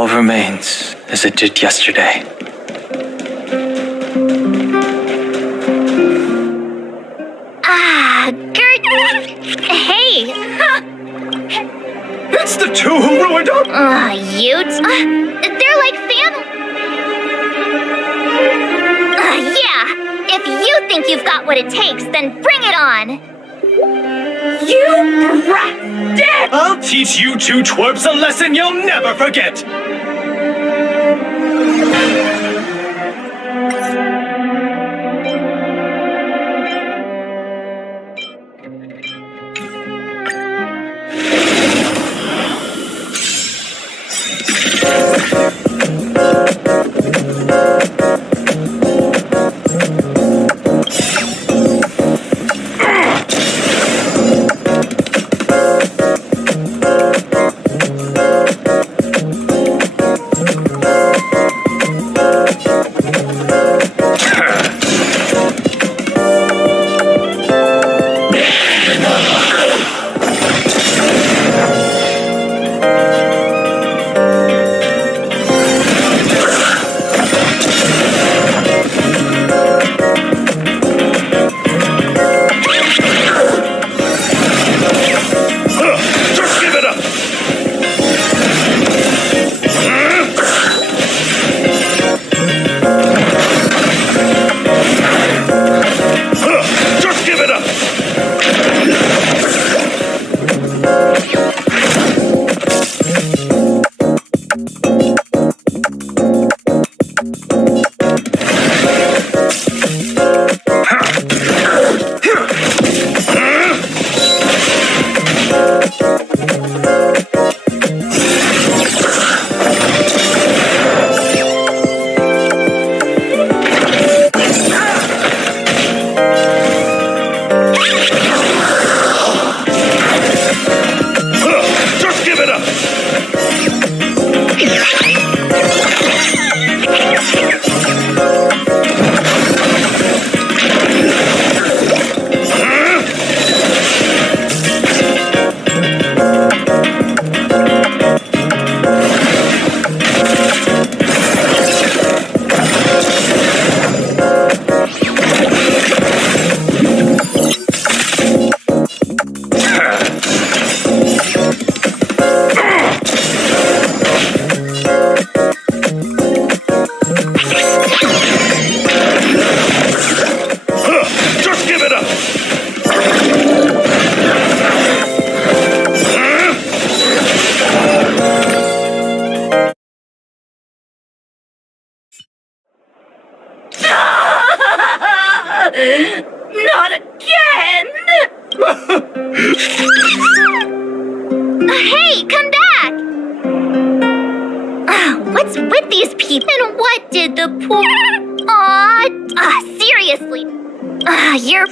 All remains as it did yesterday. Gert. Hey. It's the two who ruined our... Utes. They're like family. Yeah. If you think you've got what it takes, then bring it on. You brat! I'll teach you two twerps a lesson you'll never forget! Not again! Hey, come back! What's with these people? And what did the poor... Aw, seriously. You're...